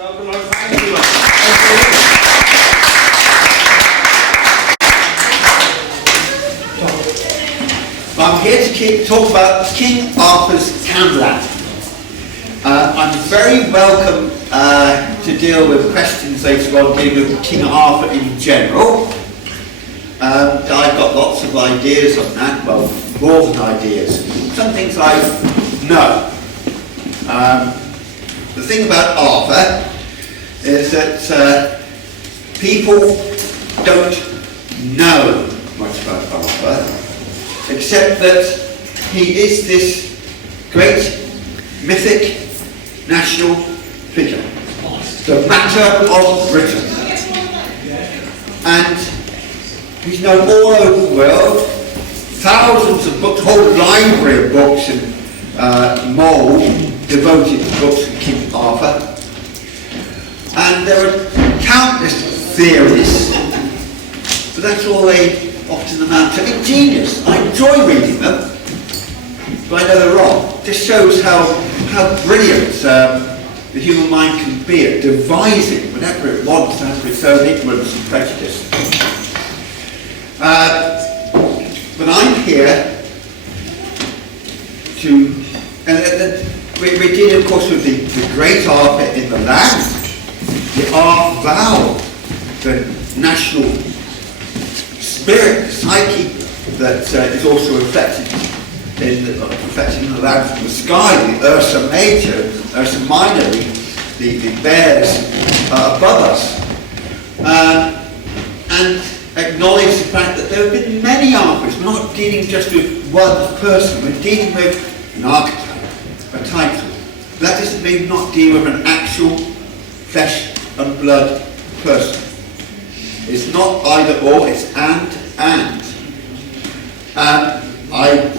welcome Laurence. Thank you. I'm here to talk about King Arthur's Camlan. I'm very welcome to deal with questions later on dealing with King Arthur in general. I've got lots of ideas on that, well, more than ideas. Some things I know. The thing about Arthur is that people don't know much about Arthur, except that he is this great mythic national figure, the matter of Britain. And he's known all over the world, thousands of books, whole library of books and more devoted to books of King Arthur. And there are countless theories, but that's all they often amount to. Ingenious. I enjoy reading them, but I know they're wrong. It just shows how brilliant the human mind can be at devising whatever it wants out of its own ignorance and prejudice. But I'm here to... we're dealing, of course, with the great Arthur in the land, the Arth vow, the national spirit, the psyche that is also reflected in the land from the sky, the Ursa Major, Ursa Minor, the bears above us, and acknowledge the fact that there have been many Arthurs. We're not dealing just with one person, we're dealing with an archetype, a title. That doesn't mean not dealing with an actual flesh and blood person. It's not either or, it's and. I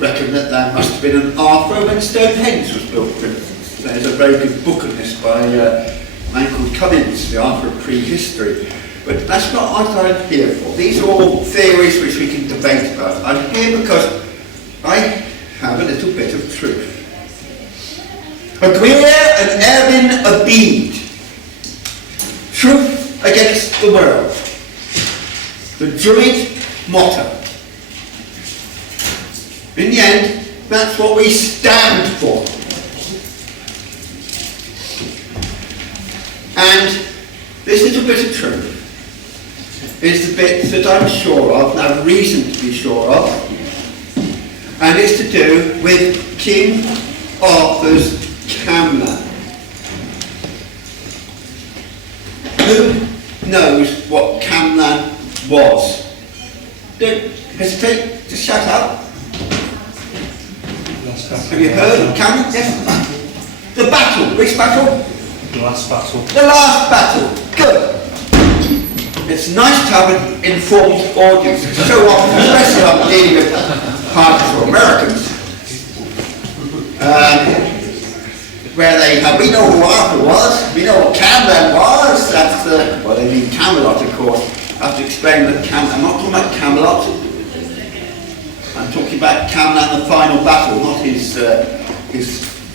reckon that there must have been an Arthur when Stonehenge was built, for instance. There's a very good book on this by a man called Cummins, The Arthur of Prehistory. But that's not what I'm here for. These are all theories which we can debate about. I'm here because I have a little bit of truth. A Gwir and Erbin a bead. Truth against the world. The Druid motto. In the end, that's what we stand for. And this little bit of truth is the bit that I'm sure of, and have reason to be sure of, and it's to do with King Arthur's Camlan. Who knows what Camlan was? Don't hesitate, just shout out. Have you heard of Camlan? Yes. The battle. Which battle? The last battle. The last battle. Good. It's nice to have an informed audience. So often, especially I'm dealing with hardcore Americans, where they have, we know who Arthur was, we know what Camlan was. That's well, they mean Camelot, of course. I have to explain that I'm not talking about Camelot. I'm talking about Camlan, the final battle, not his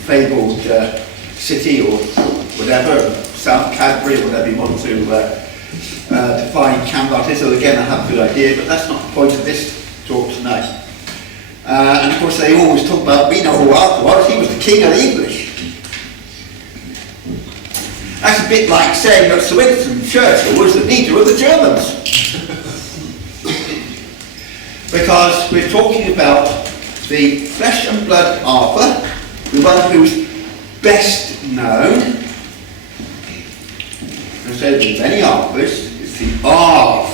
fabled city or whatever, South Cadbury or whatever you want to define Camelot is. So again, I have a good idea, but that's not the point of this talk tonight. And of course, they always talk about, we know who Arthur was. He was the king of the English. That's a bit like saying that Sir Winston Churchill was the leader of the Germans. Because we're talking about the flesh and blood Arthur, the one who's best known. I said there are many Arthurs. It's the Arth.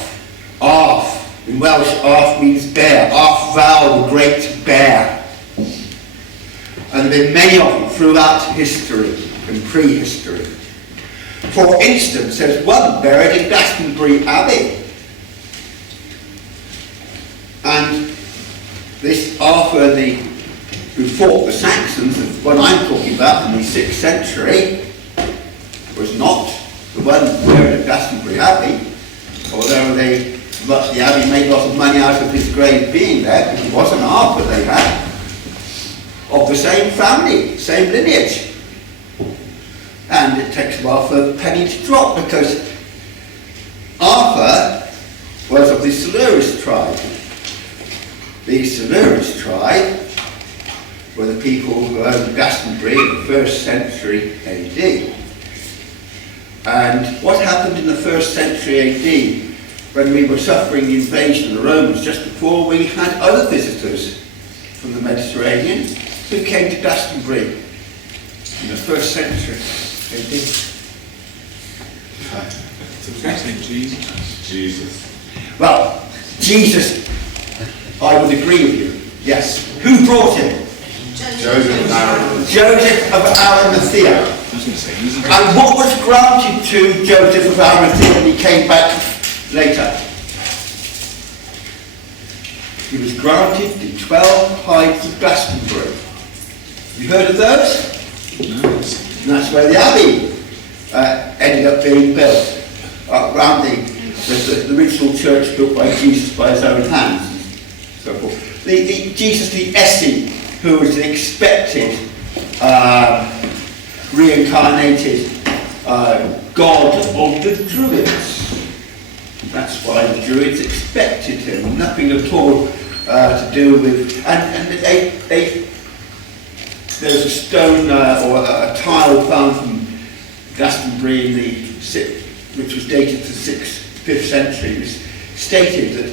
Arth. In Welsh, Arth means bear. Arth vow, the great bear. And there are many of them throughout history and prehistory. For instance, there's one buried in Glastonbury Abbey. And this Arthur, who fought the Saxons, the one I'm talking about in the 6th century, was not the one buried at Glastonbury Abbey, although the Abbey made a lot of money out of his grave being there, because it was an Arthur they had, of the same family, same lineage. And it takes a while for a penny to drop, because Arthur was of the Silures tribe. The Silures tribe were the people who owned Glastonbury in the 1st century AD. And what happened in the 1st century AD, when we were suffering the invasion of the Romans, just before we had other visitors from the Mediterranean who came to Glastonbury in the 1st century AD? Jesus. Well, Jesus, I would agree with you, yes. Who brought him? Joseph of Arimathea. Joseph of Arimathea. And what was granted to Joseph of Arimathea when he came back later? He was granted the 12 hides of Glastonbury. You heard of those? No. And that's where the abbey ended up being built, around the original church built by Jesus by his own hands, and so forth. Jesus the Essie, who was the expected reincarnated god of the Druids. That's why the Druids expected him. Nothing at all to do with... And there's a stone or a tile found from Glastonbury in which was dated to the 5th century, which stated that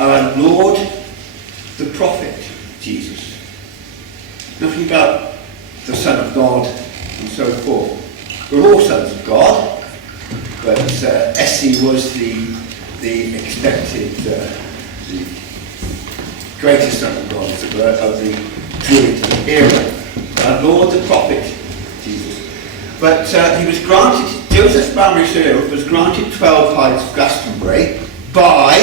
our Lord, the prophet, Jesus, nothing about the Son of God and so forth. We're all sons of God, but Essie was the expected, the greatest Son of God, of the Druid era. Our Lord, the prophet, Jesus. But he was granted, Joseph of Arimathea was granted 12 hides of Glastonbury by,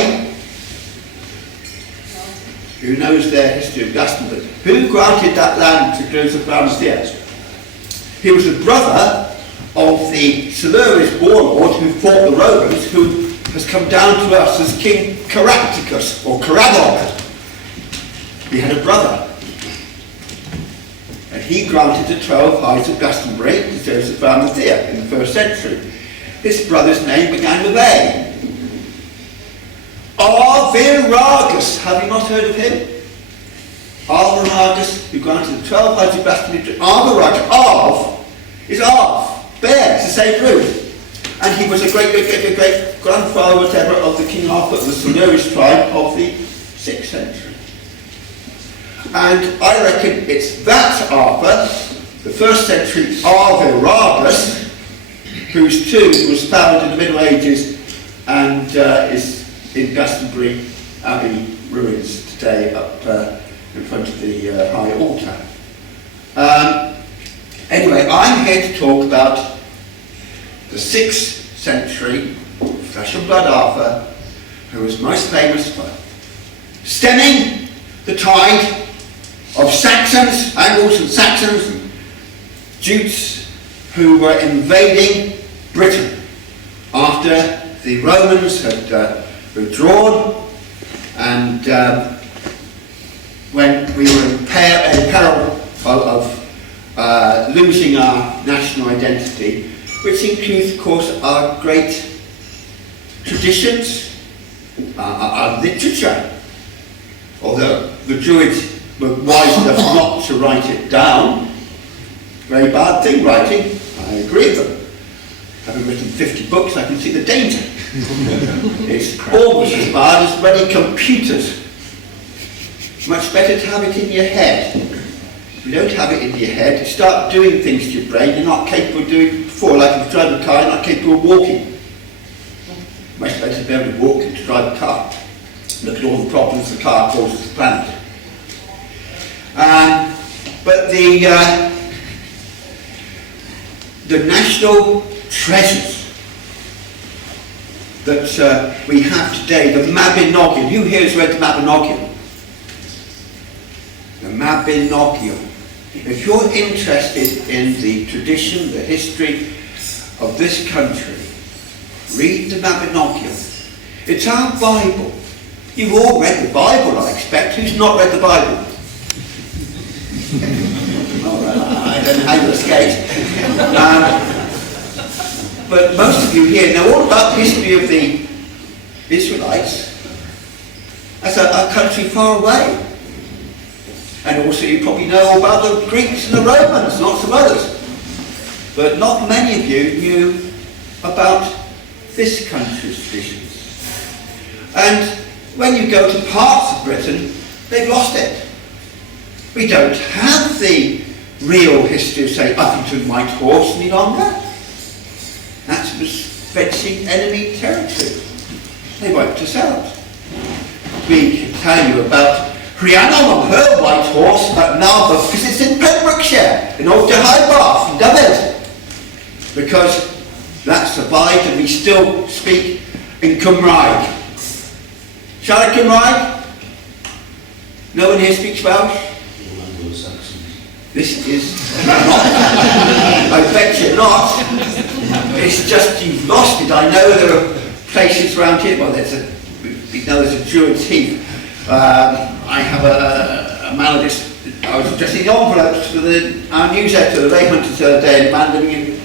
who knows their history of Glastonbury? Who granted that land to Joseph of Arimathea? He was the brother of the Silures warlord who fought the Romans, who has come down to us as King Caractacus, or Caragog. He had a brother. And he granted the 12 hides of Glastonbury to Joseph of Arimathea in the 1st century. This brother's name began with A. Arviragus, have you not heard of him? Arviragus, who granted the 12 hides of Glastonbury. Arviragus, Arv, is Arv, bear, it's the same root. And he was a great grandfather, whatever, of the King Arthur of the Silures tribe of the 6th century. And I reckon it's that Arthur, the 1st century Arviragus, whose tomb was found in the Middle Ages and is in Glastonbury Abbey ruins today up in front of the high altar. Anyway, I'm here to talk about the 6th century flesh and blood Arthur, who was most famous for stemming the tide of Saxons, Angles and Saxons and Jutes who were invading Britain after the Romans had withdrawn, and when we were in peril of losing our national identity, which includes, of course, our great traditions, our literature. Although the Druids were wise enough not to write it down. Very bad thing, writing. I agree with them. Having written 50 books, I can see the danger. It's almost as bad as running computers. Much better to have it in your head. If you don't have it in your head, you start doing things to your brain you're not capable of doing before. Like if you drive a car, you're not capable of walking. Much better to be able to walk than to drive a car. Look at all the problems the car causes the planet. But the national treasures that we have today, the Mabinogion. Who here has read the Mabinogion? The Mabinogion. If you're interested in the tradition, the history of this country, read the Mabinogion. It's our Bible. You've all read the Bible, I expect. Who's not read the Bible? I don't know how you escaped. but most of you here know all about the history of the Israelites as a country far away. And also you probably know all about the Greeks and the Romans, lots of others. But not many of you knew about this country's traditions. And when you go to parts of Britain, they've lost it. We don't have the real history of, say, Uffington White Horse any longer. That was fencing enemy territory. They wiped us out. We can tell you about Rhiannon on her white horse at Narberth because it's in Pembrokeshire, in Old High Bath, in Dyfed. Because that survived and we still speak in Cymraeg. Siarad Cymraeg? No one here speaks Welsh? This is not. I bet you're not. It's just you've lost it. I know there are places around here. Well, there's a Druid's Heath. I have a malodist. I was addressing the envelopes for our newsletter, the Lay Hunters the other day, and a man living in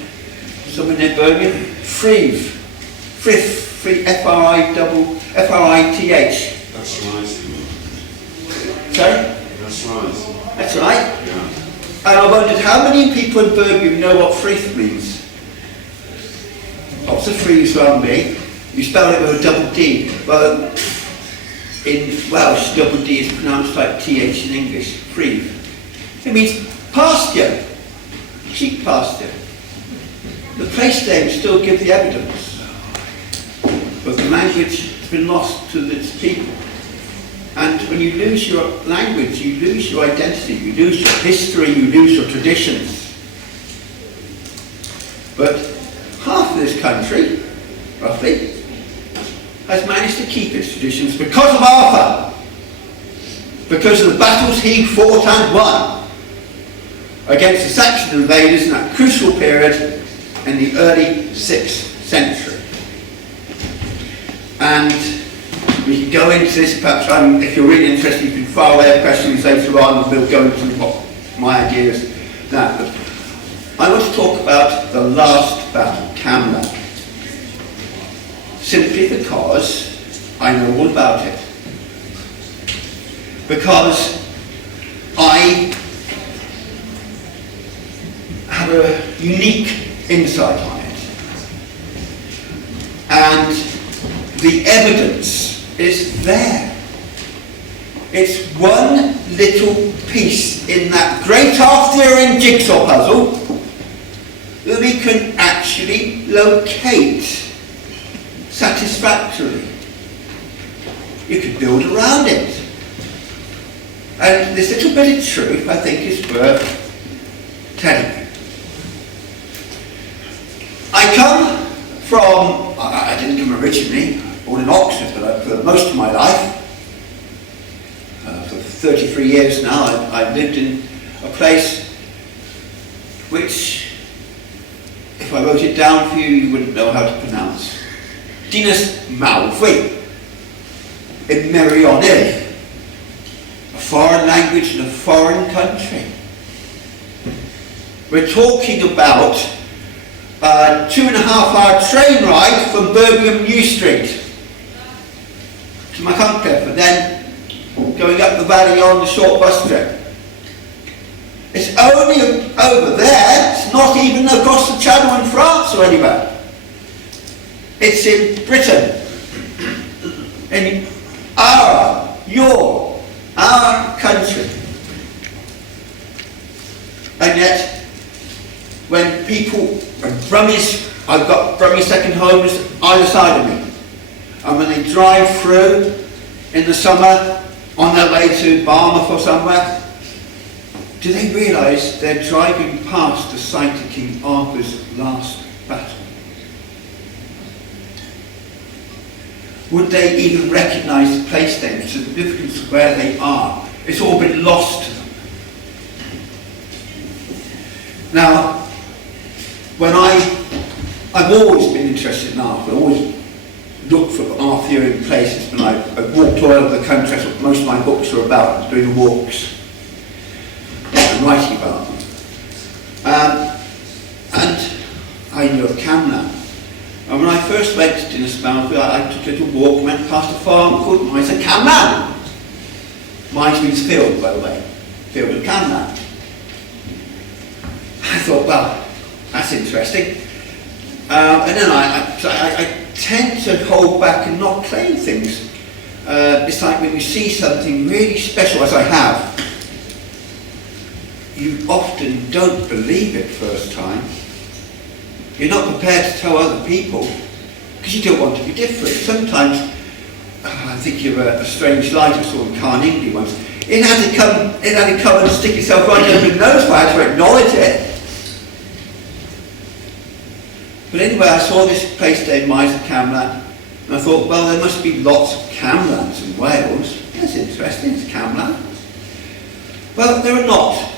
somewhere near Birmingham. Frith, F-R-I-T-H. That's right. Sorry? That's right. That's right. Yeah. And I wondered how many people in Birmingham know what Frith means. Lots of Friths around me. You spell it with a double D. Well, in Welsh, double D is pronounced like TH in English. Frith. It means pasture. Sheep pasture. The place names still give the evidence. But the language has been lost to its people. And when you lose your language, you lose your identity, you lose your history, you lose your traditions. But half of this country, roughly, has managed to keep its traditions because of Arthur. Because of the battles he fought and won against the Saxon invaders in that crucial period in the early 6th century. And we can go into this, perhaps if you're really interested, you can fire away questions later on and we'll go into what my idea is now. But I want to talk about the last battle, Camlan. Simply because I know all about it. Because I have a unique insight on it. And the evidence is there. It's one little piece in that great Arthurian jigsaw puzzle that we can actually locate satisfactorily. You can build around it. And this little bit of truth, I think, is worth telling you. I come from, I didn't come originally, born in Oxford, but for most of my life, for 33 years now, I've lived in a place which, if I wrote it down for you, you wouldn't know how to pronounce. Dinas Malfi, in Merlin, a foreign language in a foreign country. We're talking about a 2.5-hour train ride from Birmingham New Street to Macuncliffe, and then going up the valley on the short bus trip. It's only over there, it's not even across the channel in France or anywhere. It's in Britain, in our country. And yet, when people, I've got Brummies second homes either side of me, and when they drive through in the summer on their way to Barmouth or somewhere, do they realise they're driving past the site of King Arthur's last battle? Would they even recognise the place names, the significance of where they are? It's all been lost to them. Now, when I've always been interested in Arthur, I've always looked for Arthurian places, and I've walked all over the country. That's what most of my books are about, doing walks and writing about them. And I knew of Camlan. first went to Dinnismount, I took a little walk and went past a farm called Camlann. Mines means field, by the way. Field of Camlann. I thought, well, that's interesting. And then I tend to hold back and not claim things. It's like when you see something really special, as I have, you often don't believe it first time. You're not prepared to tell other people because you don't want to be different. Sometimes, I think you're a strange light I saw in Carnegie once. It had to come and stick itself right under the nose for how to acknowledge it. But anyway, I saw this place named Camlann, and I thought, well, there must be lots of Camlanns in Wales. That's interesting, it's Camlann. Well, there are not.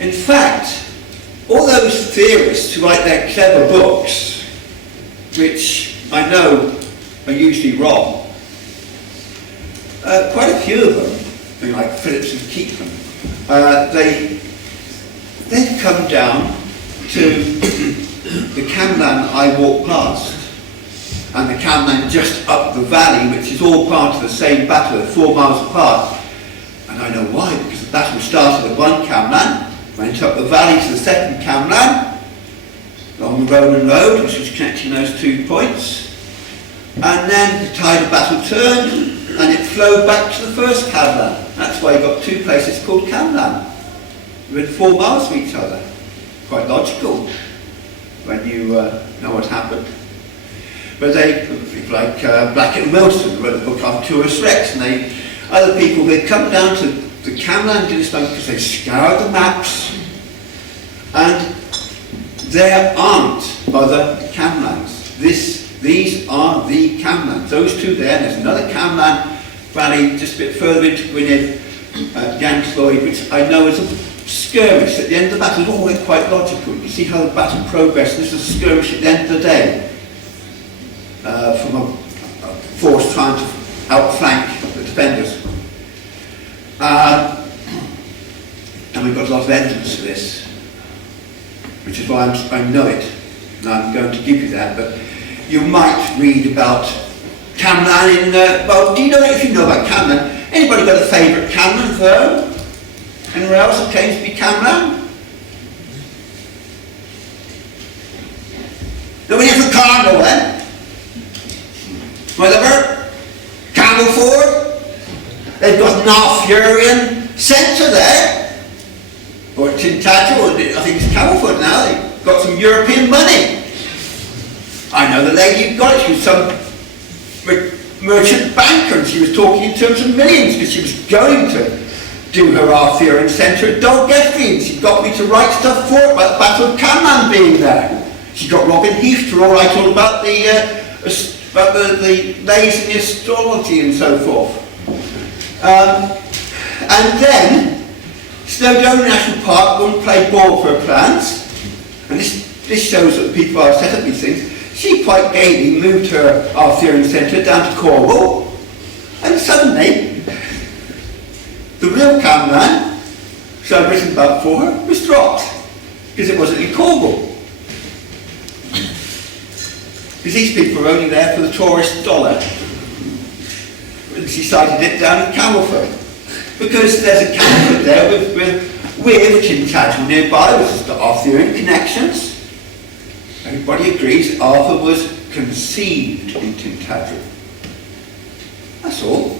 In fact, all those theorists who write their clever books, which I know are usually wrong, quite a few of them, like Phillips and Keaton, they've come down to the Camlann I walked past, and the Camlann just up the valley, which is all part of the same battle, 4 miles apart. And I know why, because the battle started at one Camlann, went up the valley to the second Camlann, along the Roman road, which was connecting those 2 points, and then the tide of battle turned, and it flowed back to the first Camlann. That's why you got 2 places called Camlann, within 4 miles of each other. Quite logical when you know what happened. But people like Blackett and Wilson wrote a book on Tourist Rex, and other people, they come down to the Camlann Dinnismount because they scoured the maps, and there aren't other Camlanns. These are the Camlanns. Those 2 there, and there's another Camlann valley just a bit further into Gwynedd, Gansloyd, which I know is a skirmish at the end of the battle. It all went quite logical. You see how the battle progressed. This was a skirmish at the end of the day from a force trying to outflank the defenders. And we've got a lot of evidence for this, which is why I know it, and I'm going to give you that. But you might read about Camlann in, well, do you know if you know about Camlann? Anybody got a favourite Camlann though? Anywhere else that claims to be Camlann? Nobody here for Carnival then? Whatever? Camelford? They've got an Arthurian centre there. Or Tintagel, I think it's Camelford now. They've got some European money. I know the lady who got it. She was some merchant banker, and she was talking in terms of millions because she was going to do her Arthurian centre at Dolgethry, and she got me to write stuff for it about the Battle of Camlann being there. She got Robin Heath to write all about the Leys and the astrology and so forth. And then Snowdonia National Park wouldn't play ball for her plans, and this shows that the people who set up these things. She quite gaily moved her Arthurian centre down to Cornwall, and suddenly the real Camlann, so I've written about for her, was dropped because it wasn't in Cornwall. Because these people were only there for the tourist dollar. And she cited it down in Camelford. Because there's a Camelford there with Tintagel nearby, which has got Arthurian connections. Everybody agrees Arthur was conceived in Tintagel. That's all.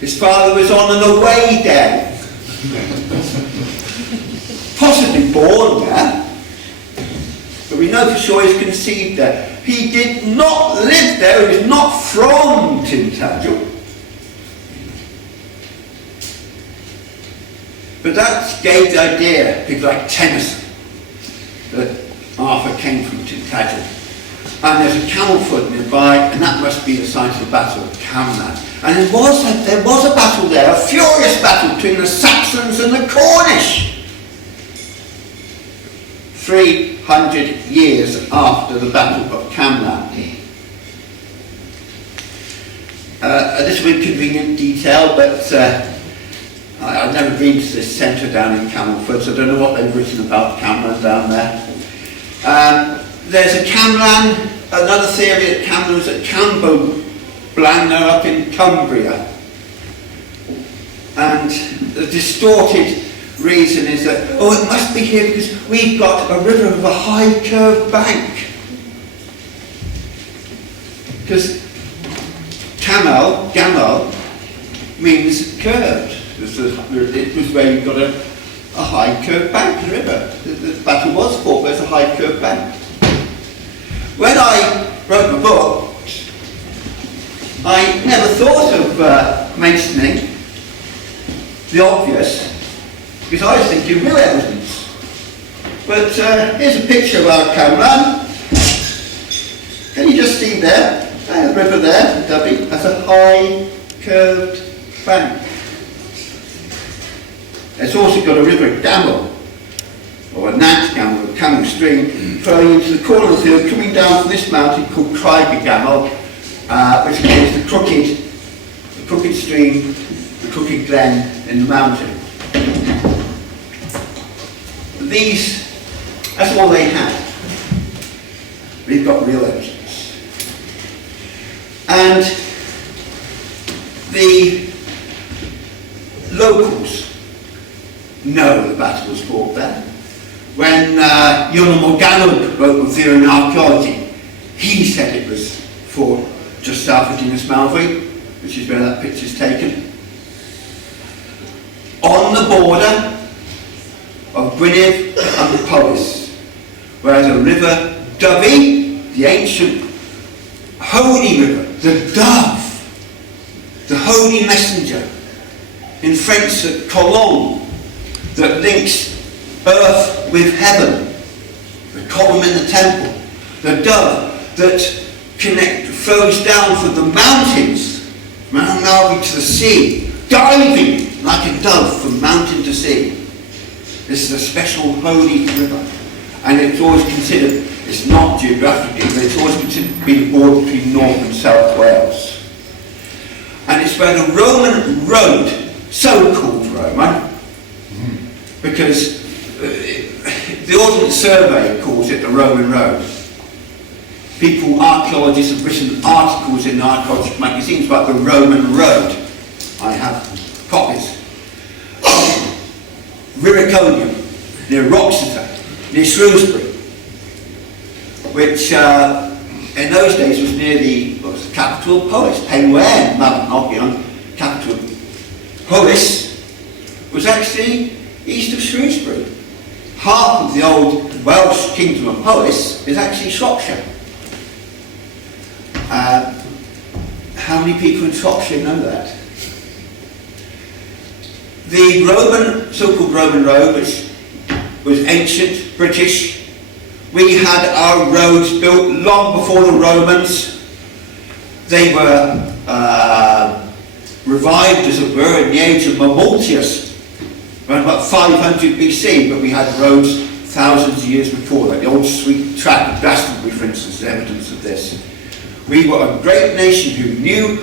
His father was on an away day. Possibly born there. But we know for sure he's conceived there. He did not live there. He was not from Tintagel. But that gave the idea, people like Tennyson, that Arthur came from Tintagel. And there's a Camelford nearby, and that must be the site of the Battle of Camlann. And there was a battle there, a furious battle between the Saxons and the Cornish. 300 years after the Battle of Camlann. A little inconvenient detail, but I've never been to this centre down in Camelford, so I don't know what they've written about Camlann down there. There's a Camlan, another theory at Camlan is at Camlann up in Cumbria. And the distorted reason is that, oh, it must be here because we've got a river with a high curved bank. Because Gamal means curved. It was where you got a high curved bank, the river. The battle was fought, there's a high curved bank. When I wrote my book, I never thought of mentioning the obvious, because I was thinking real evidence. But here's a picture of our Camlann. Can you just see there? The river there, the Dubby, has a high curved bank. It's also got a river Gamal, or a Nant Gamal, a Camel stream, flowing into the corner of the field, coming down from this mountain called Craigie Gamal, which is the crooked stream, the crooked glen in the mountain. That's all they had. We've got real evidence. And the locals know the battle was fought there. When Iona Morgano wrote with Theory in Archaeology, he said it was fought just south of Dinas Malvery, which is where that picture is taken. On the border of Gwynedd and Powys, whereas a river Dyfi, the ancient holy river, the dove, the holy messenger, in French the colombe, that links earth with heaven, the column in the temple, the dove that flows down from the mountains, Mount Malvery to the sea, diving like a dove from mountain to sea. This is a special holy river, and it's always considered, it's not geographically, but it's always considered to be the border between North and South Wales. And it's where the Roman road, so-called Roman, because the Ordnance Survey calls it the Roman road. Archaeologists have written articles in archaeological magazines about the Roman road. I have copies. Viriconium, near Roxeter, near Shrewsbury, which in those days was near the capital of Powys, Penwyn, Mabinogion, capital of Powys, was actually east of Shrewsbury. Half of the old Welsh kingdom of Powys is actually Shropshire. How many people in Shropshire know that? The Roman, so-called Roman road, which was ancient, British. We had our roads built long before the Romans. They were revived, as it were, in the age of Mammaltius, around about 500 BC, but we had roads thousands of years before that. The old sweet track of Glastonbury, for instance, is evidence of this. We were a great nation who knew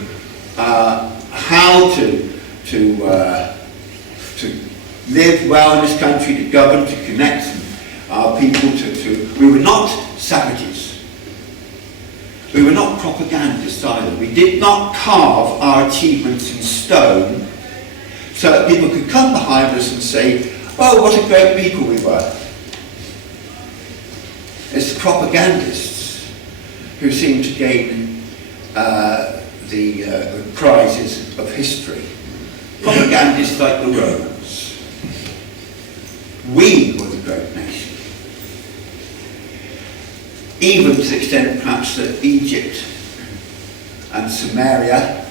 how to live well in this country, to govern, to connect our people we were not savages. We were not propagandists either. We did not carve our achievements in stone so that people could come behind us and say, oh, what a great people we were. It's the propagandists who seem to gain the prizes of history. Propagandists like the Romans. We were the great nation. Even to the extent perhaps that Egypt and Samaria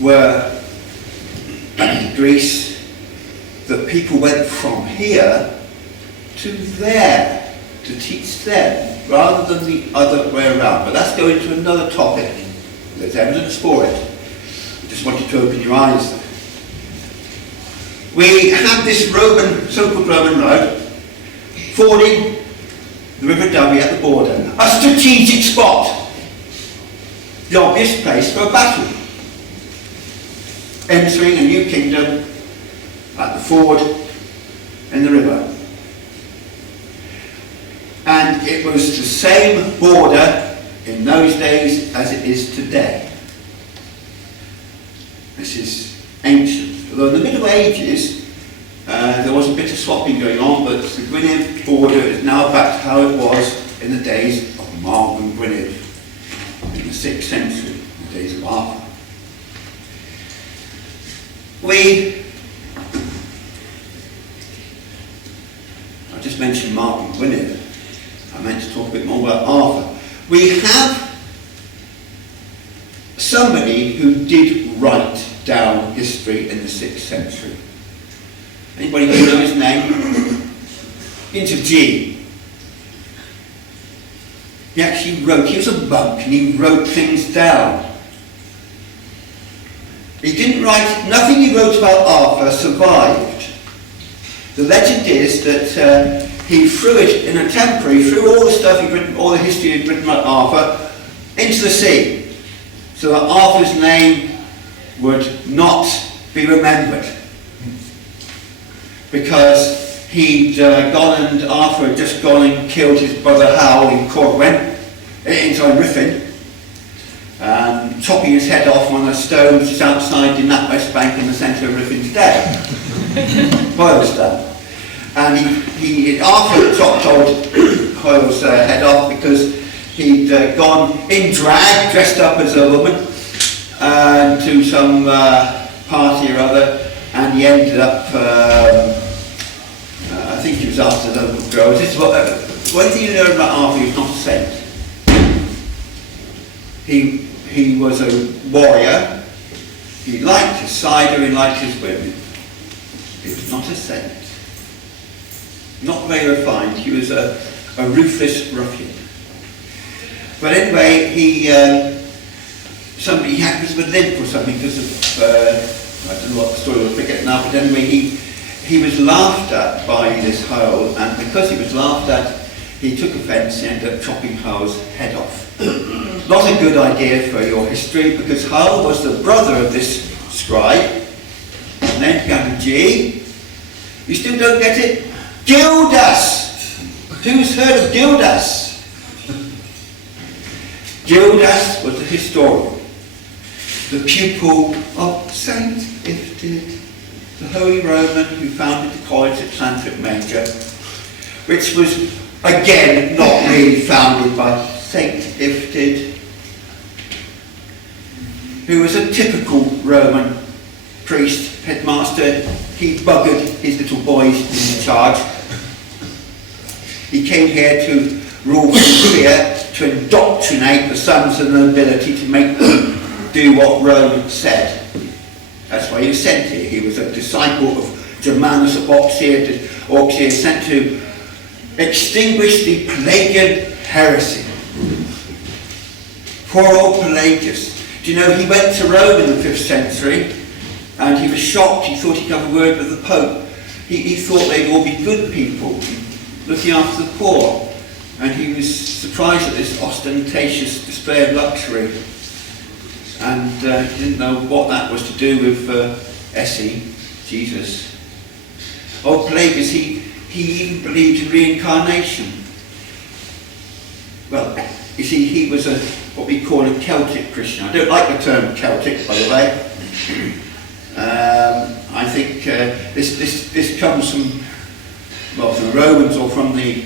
were, and Greece, that people went from here to there to teach them rather than the other way around. But that's going to another topic. There's evidence for it. I just wanted to open your eyes there. We had this Roman, so-called Roman road, fording the River Dyfi at the border, a strategic spot, the obvious place for a battle. Entering a new kingdom at the ford in the river. And And it was the same border in those days as it is today. This is ancient. Although in the Middle Ages, there was a bit of swapping going on, but the Gwynedd border is now back to how it was in the days of Mark and Gwynedd in the 6th century, the days of Arthur. I just mentioned Mark and Gwynedd. I meant to talk a bit more about Arthur. We have somebody who did write down history in the 6th century. Anybody who know his name? Begins with G. He actually wrote, he was a monk and he wrote things down. He didn't write, nothing he wrote about Arthur survived. The legend is that he threw it in a temporary, threw all the stuff he'd written, all the history he'd written about Arthur, into the sea, so that Arthur's name would not be remembered. Because he'd gone and Arthur had just gone and killed his brother Hal in Corwin, inside Riffin, chopping his head off on a stone which is outside in that West Bank in the centre of Riffin today. Hoylestone. And Arthur chopped old Hoyle's head off because he'd gone in drag, dressed up as a woman, to some party or other, and he ended up, I think he was after the local girls. This is one thing you know about Arthur, he was not a saint. He was a warrior, he liked his cider, he liked his women. He was not a saint. Not very refined, he was a ruthless ruffian. But anyway, somebody had was with a limp or something because of, I don't know what the story was, forget now, but anyway, he was laughed at by this Hole, and because he was laughed at, he took offence and ended up chopping Hull's head off. Not a good idea for your history, because Hull was the brother of this scribe. His name began with G. You still don't get it? Gildas! Who's heard of Gildas? Gildas was the historian, the pupil of Saint Ifted, the Holy Roman who founded the college at Santrit Major, which was, again, not really founded by Saint Ifted, who was a typical Roman priest, headmaster. He buggered his little boys in charge. He came here to rule from fear, to indoctrinate the sons of the nobility, to make them do what Rome said. That's why he was sent here. He was a disciple of Germanus of Auxerre, sent to extinguish the Pelagian heresy. Poor old Pelagius. Do you know, he went to Rome in the 5th century and he was shocked. He thought he'd have a word with the Pope. He thought they'd all be good people, looking after the poor. And he was surprised at this ostentatious display of luxury. And he didn't know what that was to do with Essie, Jesus. Old Pelagius, he even believed in reincarnation. Well, you see, he was what we call a Celtic Christian. I don't like the term Celtic, by the way. I think this comes from the Romans or from the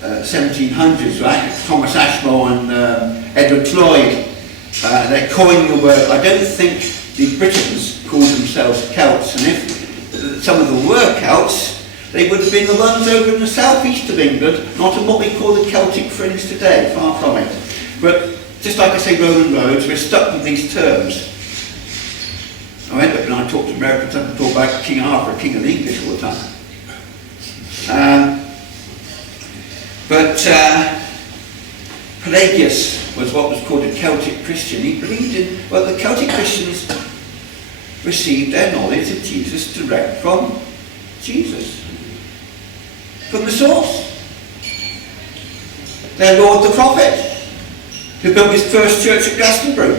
1700s, right? Thomas Ashmore and Edward Floyd. They're coining the word. I don't think the Britons called themselves Celts, and if some of them were Celts, they would have been the ones over in the southeast of England, not in what we call the Celtic fringe today, far from it. But just like I say Roman roads, we're stuck with these terms. I end up when I talk to Americans, I talk about King Arthur, King of the English all the time. Pelagius was what was called a Celtic Christian. He believed in, well, the Celtic Christians received their knowledge of Jesus direct from Jesus, from the source. Their Lord the Prophet, who built his first church at Glastonbury,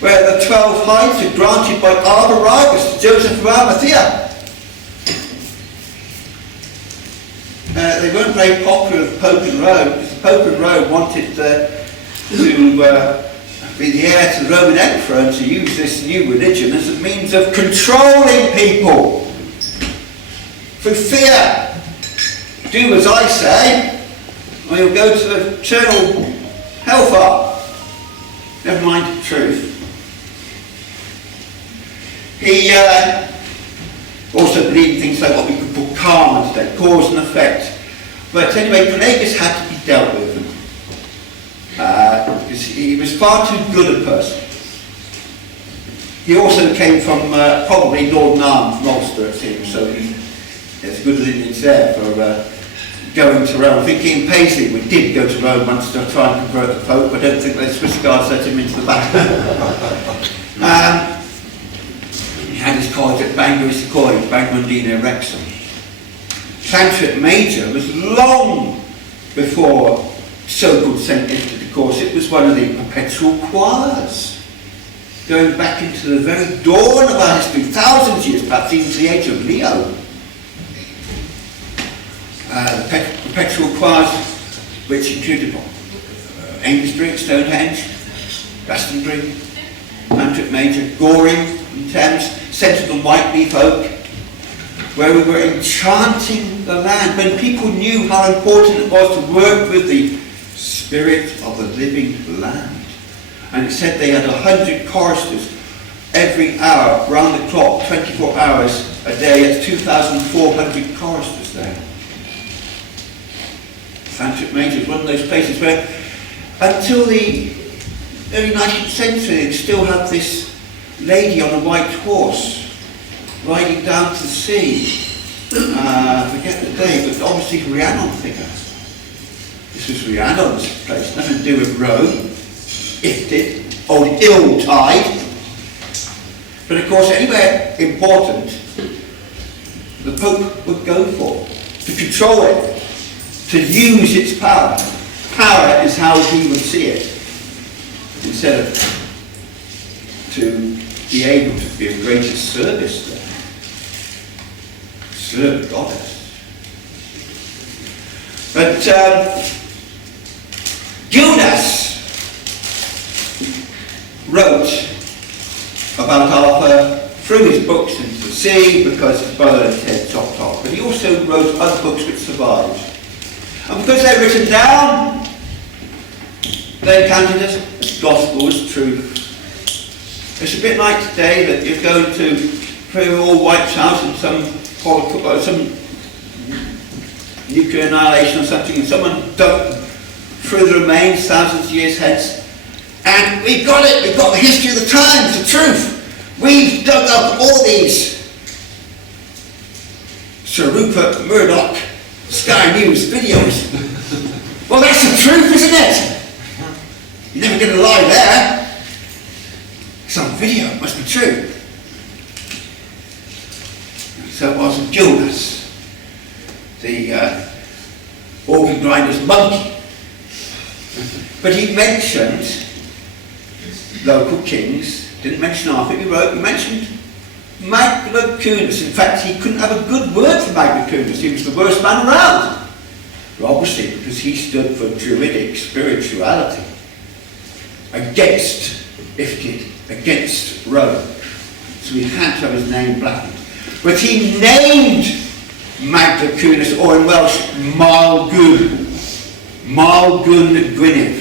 where the 12 hides were granted by Arviragus to Joseph of Arimathea. they weren't very popular with the Pope in Rome, because the Pope in Rome wanted to be the heir to the Roman Emperor and to use this new religion as a means of controlling people through fear. Do as I say, or you'll go to the eternal hellfire. Never mind the truth. He also believed in things like what we could call karma today, cause and effect. But anyway, Pelagius had to be dealt with. Because he was far too good a person. He also came from probably Lord Narn from Ulster, it seems, so there's good lineage there for going to Rome. I think King Paisley did go to Rome once to try and convert the Pope. I don't think the Swiss guards let him into the battle. He had his college at Bangor College, Bangmundine Wrexham. Sanctity Major was long before so-called St. entered the course. It was one of the perpetual choirs, going back into the very dawn of our history, thousands of years, perhaps even to the age of Leo. The perpetual choirs, which included Amesbury, Stonehenge, Glastonbury, Sanctity Major, Goring in Thames, centred on Whiteleaf Oak, where we were enchanting the land, when people knew how important it was to work with the spirit of the living land. And it said they had 100 choristers every hour, round the clock, 24 hours a day. It's 2,400 choristers there. Sanctity Major is one of those places where, until the early 19th century, they still have this lady on a white horse riding down to the sea. I forget the day, but obviously Rhiannon figure. This was Rhiannon's place, nothing to do with Rome, ifted, old ill-tide. But of course, anywhere important, the Pope would go for, to control it, to use its power. Power is how he would see it, instead of to be able to be of greater service there. Serve the goddess. But Gildas wrote about Arthur, threw his books into the sea because his brother had head chopped off. But he also wrote other books which survived. And because they're written down, they're counted as gospel, as truth. It's a bit like today that you're going to pray all white house in some nuclear annihilation or something, and someone dug through the remains thousands of years hence, and we've got it, we've got the history of the times, the truth. We've dug up all these Sir Rupert Murdoch Sky News videos. Well, that's the truth, isn't it? You're never going to lie there. It's on video, it must be true. So it was with Gildas, the organ grinder's monkey. But he mentioned local kings, didn't mention Arthur, he mentioned Magna Cunas. In fact, he couldn't have a good word for Magna Cunas. He was the worst man around. Obviously, because he stood for druidic spirituality against Ifkid, against Rome. So he had to have his name blackened. But he named Magna Cunas, or in Welsh, Malgun Gwynedd.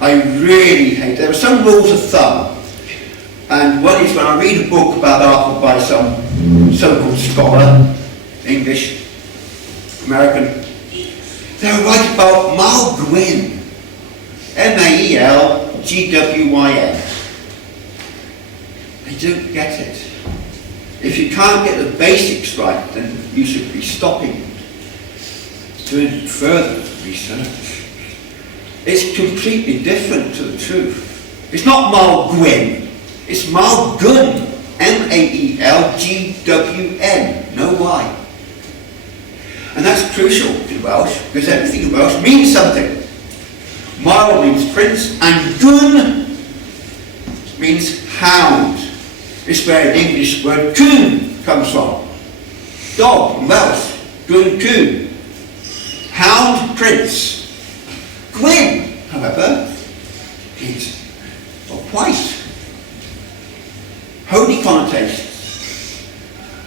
I really hate, there are some rules of thumb, and one is when I read a book about Arthur by some so-called scholar, English, American, they'll write about Malgwyn, M-A-E-L-Gwyn. They don't get it. If you can't get the basics right, then you should be stopping doing further research. It's completely different to the truth. It's not Malgwyn, it's Malgun, M-A-E-L-G-W-N, no Y. And that's crucial in Welsh, because everything in Welsh means something. Mal means prince, and gun means hound. It's where the English word coon comes from. Dog in Welsh. Gwyn 2, Hound Prince. Gwyn, however, is of white. Holy connotations.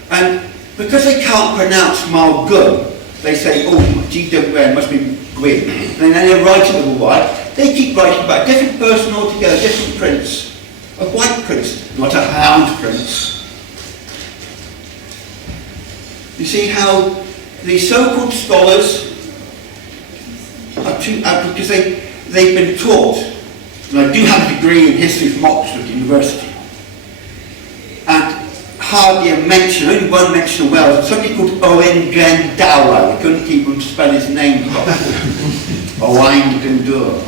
And because they can't pronounce Malgun, they say, oh, GWN must be Gwyn. And then they write it with a white. They keep writing about a different person altogether, a different prince. A white prince, not a hound prince. You see how the so-called scholars are because they've been taught, and I do have a degree in history from Oxford University, and hardly a mention, only one mention of Wales, somebody called Owen Glendower. They couldn't keep him to spell his name properly. Owain Glendower.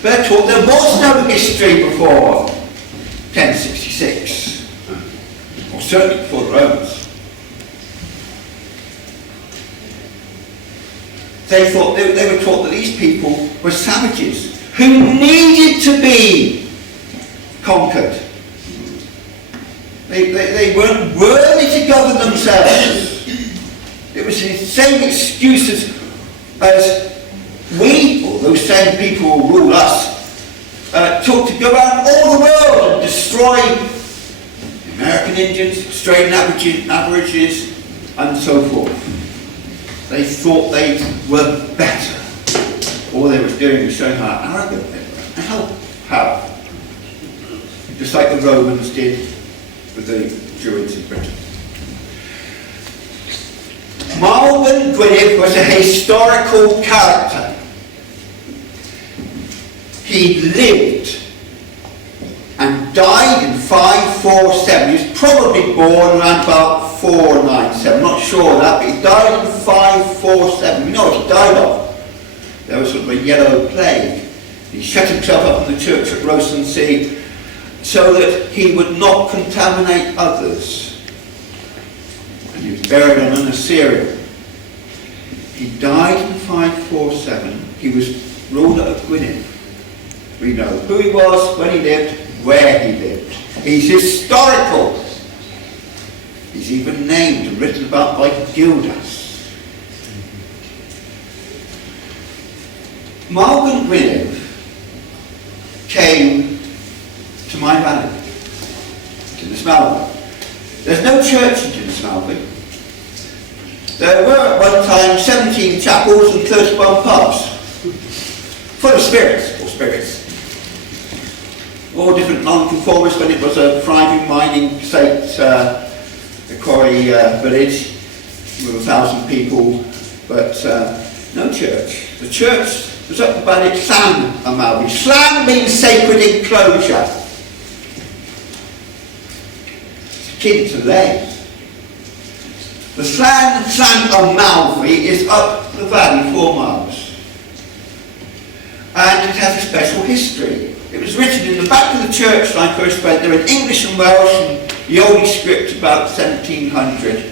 They're taught there was no history before 1066, or certainly before the Romans. They thought they were taught that these people were savages who needed to be conquered. They weren't worthy to govern themselves. It was the same excuses as we, or those same people who rule us, took to go around all the world and destroy the American Indians, Australian Aborigines, and so forth. They thought they were better. All they were doing was showing how arrogant they were and how powerful. Just like the Romans did with the Druids in Britain. Malgun Gwynedd was a historical character. He lived and died in 547. He was probably born around about 497. I'm not sure of that, but he died in 547. You know what he died of? There was sort of a yellow plague. He shut himself up in the church at Rosen-see so that he would not contaminate others. And he was buried on an Assyrian. He died in 547. He was ruler of Gwynedd. We know who he was, when he lived, where he lived. He's historical. He's even named and written about by Gildas. Malgun Gwynedd came to my valley, Dinas. There's no church in Dinas. There were at one time 17 chapels and 31 pubs, full of spirits, or spirits. All different non-conformists when it was a thriving mining state, the quarry village with 1,000 people, but no church. The church was up the valley at Llan Amalfi. Llan means sacred enclosure. It's akin to Leys. The Llan Amalfi is up the valley 4 miles. And it has a special history. It was written in the back of the church when I first went there in English and Welsh and the Holy Script about 1700.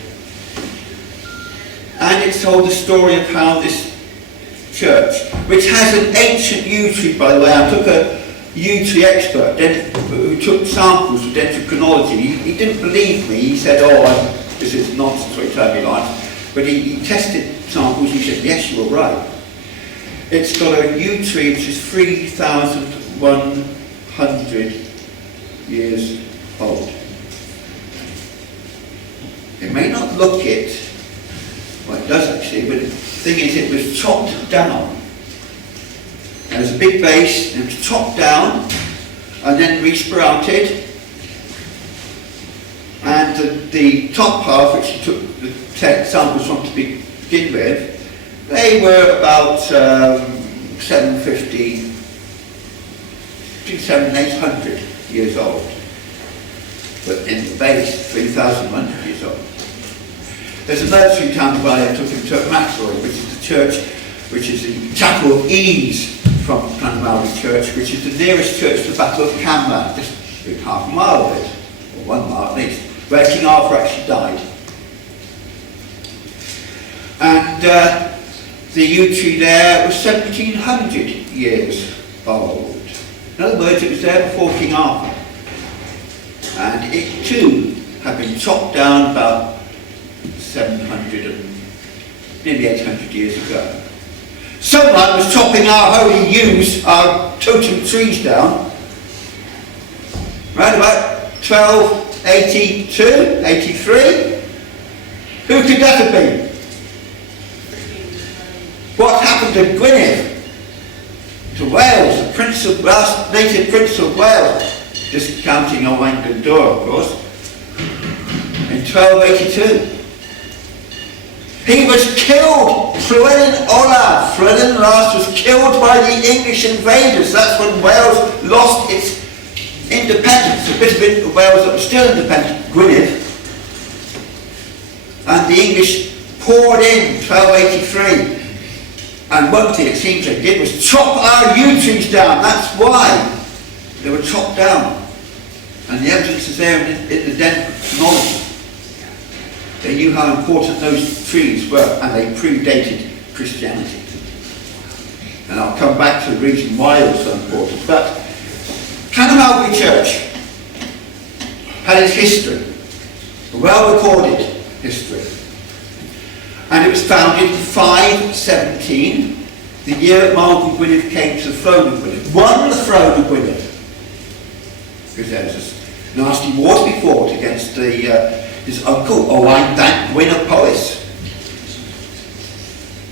And it told the story of how this church, which has an ancient yew tree, by the way. I took a yew tree expert who took samples of dendrochronology. He didn't believe me. He said, oh, this is nonsense what you tell me life. But he tested samples. He said, yes, you were right. It's got a yew tree which is 3,100 years old. It may not look it, well it does actually, but the thing is it was chopped down. There's a big base, and it was chopped down and then resprouted, and the top half, which he took the samples from to begin with, they were about 750, between 700 and 800 years old. But in the base, 3,100 years old. There's another tree town where I took him to Maxwell, which is the church, which is the Chapel of Ease from Clonmel Church, which is the nearest church to the Battle of Camlan, just half a mile of it, or 1 mile at least, where King Arthur actually died. And the yew tree there was 1,700 years old. In other words, it was there before King Arthur. And it too had been chopped down about 700 and nearly 800 years ago. Someone was chopping our holy yews, our totem trees down, around about 1282, 83. Who could that have been? What happened to Gwynedd? To Wales, the Prince of Wales, native Prince of Wales, discounting Owain Glyndŵr, of course, in 1282. He was killed. Llywelyn Olaf, Llywelyn last, was killed by the English invaders. That's when Wales lost its independence. A bit of Wales that was still independent, Gwynedd. And the English poured in 1283. And one thing it seems they did was chop our yew trees down. That's why they were chopped down. And the evidence is there in the den knowledge. They knew how important those trees were, and they predated Christianity. And I'll come back to the reason why they were so important. But Camlann Church had its history, a well-recorded history. And it was founded in 517, the year that Margaret Gwynedd came to the throne of Gwynedd. Won the throne of Gwynedd. Because there was this nasty war to be fought against his uncle, Owain Gwyn of Powys,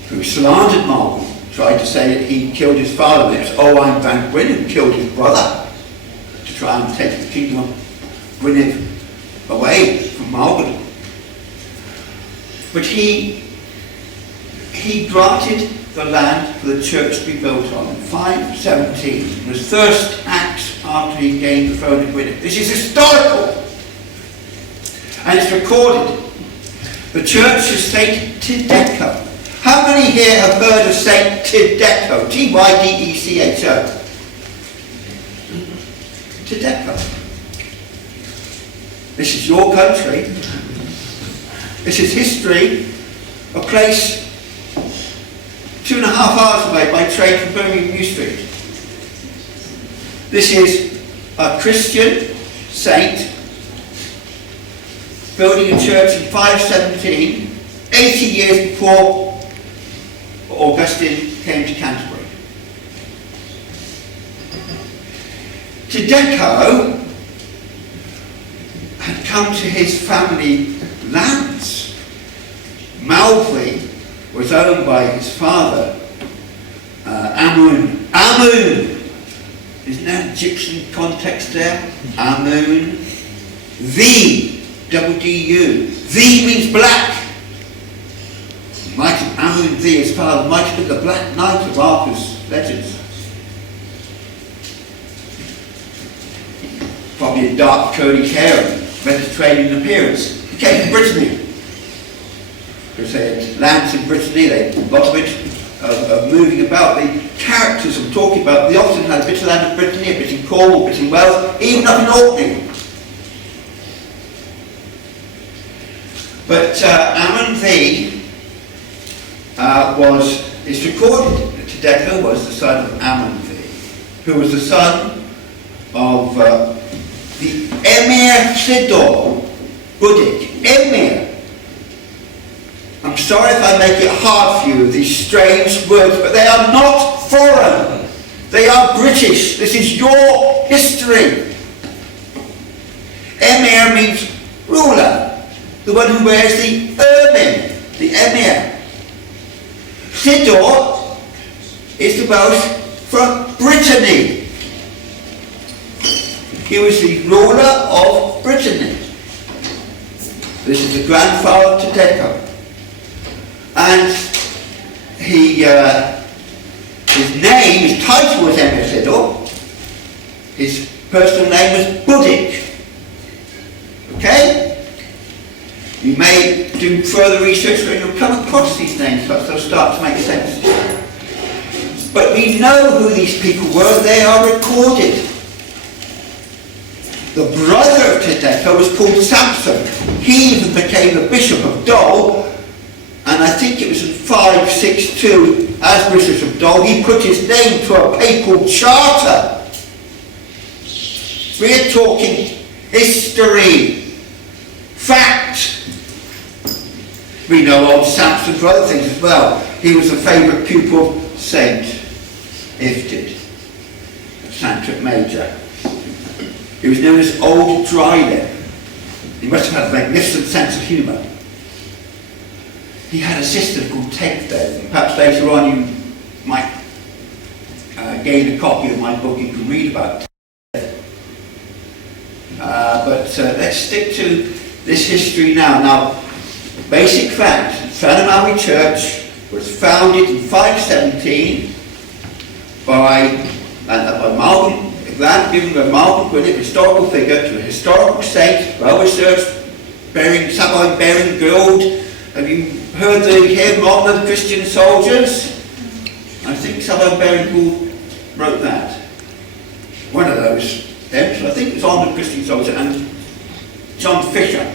who slandered Margaret, tried to say that he killed his father, but it was Owain Gwyn who killed his brother to try and take the kingdom of Gwynedd away from Margaret. But he granted the land for the church to be built on in 517. His first act after he gained the throne of Gwynedd. This is historical. And it's recorded. The church of St. Tydecho. How many here have heard of St. Tydecho? Tydecho. Tydecho. This is your country. This is history. A place 2.5 hours away by train from Birmingham New Street. This is a Christian saint building a church in 517, 80 years before Augustine came to Canterbury. Tydecho had come to his family lands. Malfi was owned by his father, Amun. Amun! Isn't there Egyptian context there? Amun. The, double D-U. The means black. Might have Amun the, his father, might have been the Black Knight of Arthur's legends. Probably a dark curly hair and Mediterranean appearance. He came from Brittany. Because they had lands in Brittany, a lot of it moving about. The characters I'm talking about, they often had a bit of land in Brittany, a bit in Cornwall, a bit in Wales, even up in Orkney. But Amun it's recorded that Tydecho was the son of Amun who was the son of the Emir Sidor Budik. Emir. I'm sorry if I make it hard for you, these strange words, but they are not foreign. They are British. This is your history. Emir means ruler, the one who wears the ermine, the emir. Sidor is the Welsh for Brittany. He was the ruler of Brittany. This is the grandfather of Tydecho. And his name, his title was Emir Sidor. His personal name was Budik. Okay? You may do further research and you'll come across these names, but they'll start to make sense. But we know who these people were, they are recorded. The brother of Tydecho was called Samson. He even became the Bishop of Dol, and I think it was in 562, as Bishop of Dol, he put his name to a papal charter. We're talking history, fact. We know old Samson for other things as well. He was a favourite pupil of Saint Ifted, Sanctity Major. He was known as Old Dry Lip. He must have had a magnificent sense of humour. He had a sister called Tegfed, and perhaps later on you might gain a copy of my book. You can read about Tegfed. But let's stick to this history now. Now, basic fact, Llanamawi Church was founded in 517 by Malcolm, given by Malcolm Gwynedd, historical figure, to a historical saint, well researched, Sabine bearing gold. Have you heard the hymn on the Christian soldiers? I think Sabine bearing gold wrote that. One of those hymns, I think it was on the Christian soldier, and John Fisher.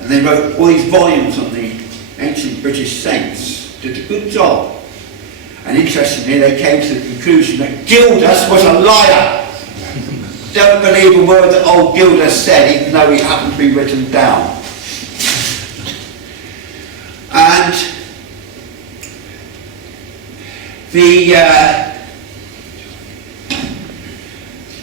And they wrote all these volumes on the ancient British saints. Did a good job. And interestingly, they came to the conclusion that Gildas was a liar. Don't believe a word that old Gildas said, even though it happened to be written down. And the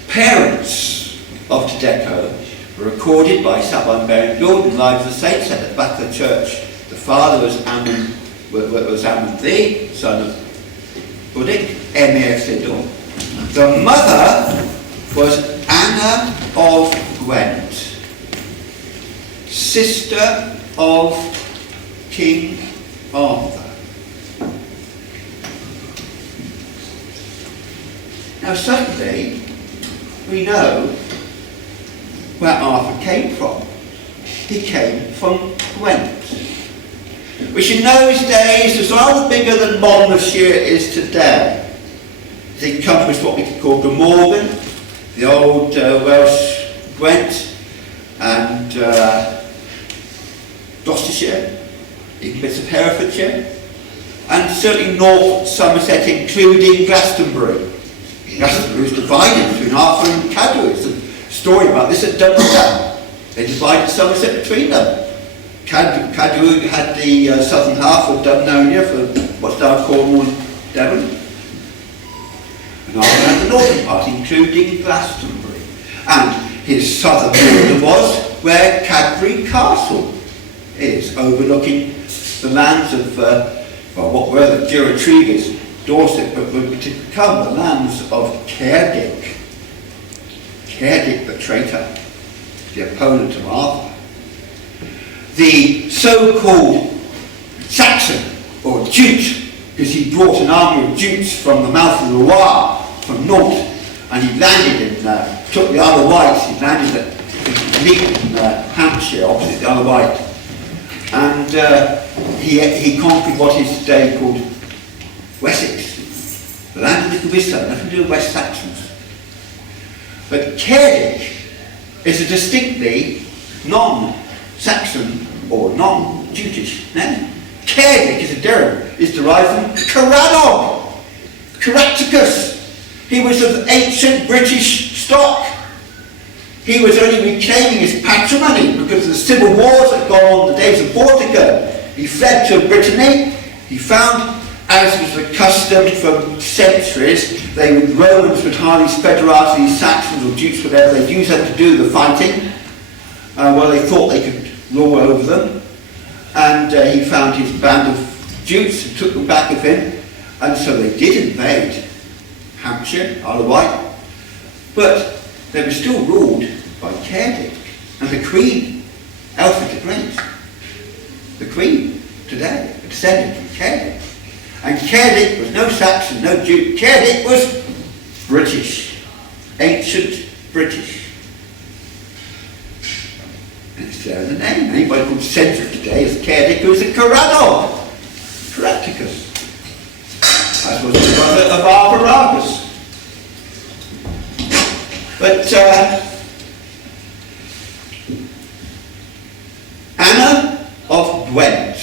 parents of Tadeko were recorded by Sabine bearing gold in Lives of the Saints at the back of the church. The father was Ammon the son of Budik, Emir Sidon. The mother was Anna of Gwent, sister of King Arthur. Now suddenly we know where Arthur came from. He came from Gwent, which in those days was rather bigger than Monmouthshire is today. It encompassed what we could call Glamorgan, the old Welsh Gwent, and Gloucestershire, even bits of Herefordshire, and certainly North Somerset, including Glastonbury. Glastonbury was divided between Arthur and Cadw. It's a story about this at Dunstan. They divided Somerset between them. Cadw had the southern half of Dumnonia for what's now Cornwall and Devon. And Arthur had the northern part, including Glastonbury. And his southern border was where Cadbury Castle is, overlooking the lands of, what were the Durotrigas, Dorset, but would to become the lands of Cerdic. Cerdic the traitor, the opponent of Arthur. The so-called Saxon, or Jute, because he brought an army of Jutes from the mouth of the Loire, from north, and he landed in, took the Isle of Wight. He landed at Leeds in Hampshire, opposite the Isle of Wight. And he conquered what is today called Wessex, the land of the Wisdom, nothing to do with West Saxons. But Cerdic is a distinctly non-Saxon or non-Jutish name. Cerdic is derived from Caradog, Caractacus. He was of ancient British stock. He was only reclaiming his patrimony because of the civil wars that gone on in the days of Vortigern. He fled to Brittany. He found, as was the custom from centuries, Romans would hire these federati, these Saxons or Jutes, whatever, they'd use them to do the fighting. They thought they could rule over them. And he found his band of Jutes and took them back with him. And so they did invade Hampshire, Isle of Wight. But they were still ruled by Cerdic. And the Queen, Elfrid the Great, the Queen today, descended from Cerdic. And Cerdic was no Saxon, no Jew. Cerdic was British, ancient British. And it's there in the name. Anybody called Cedric today is Cerdic, who's a Caradog, Caractacus, as was the brother of Arviragus. But Anna of Gwent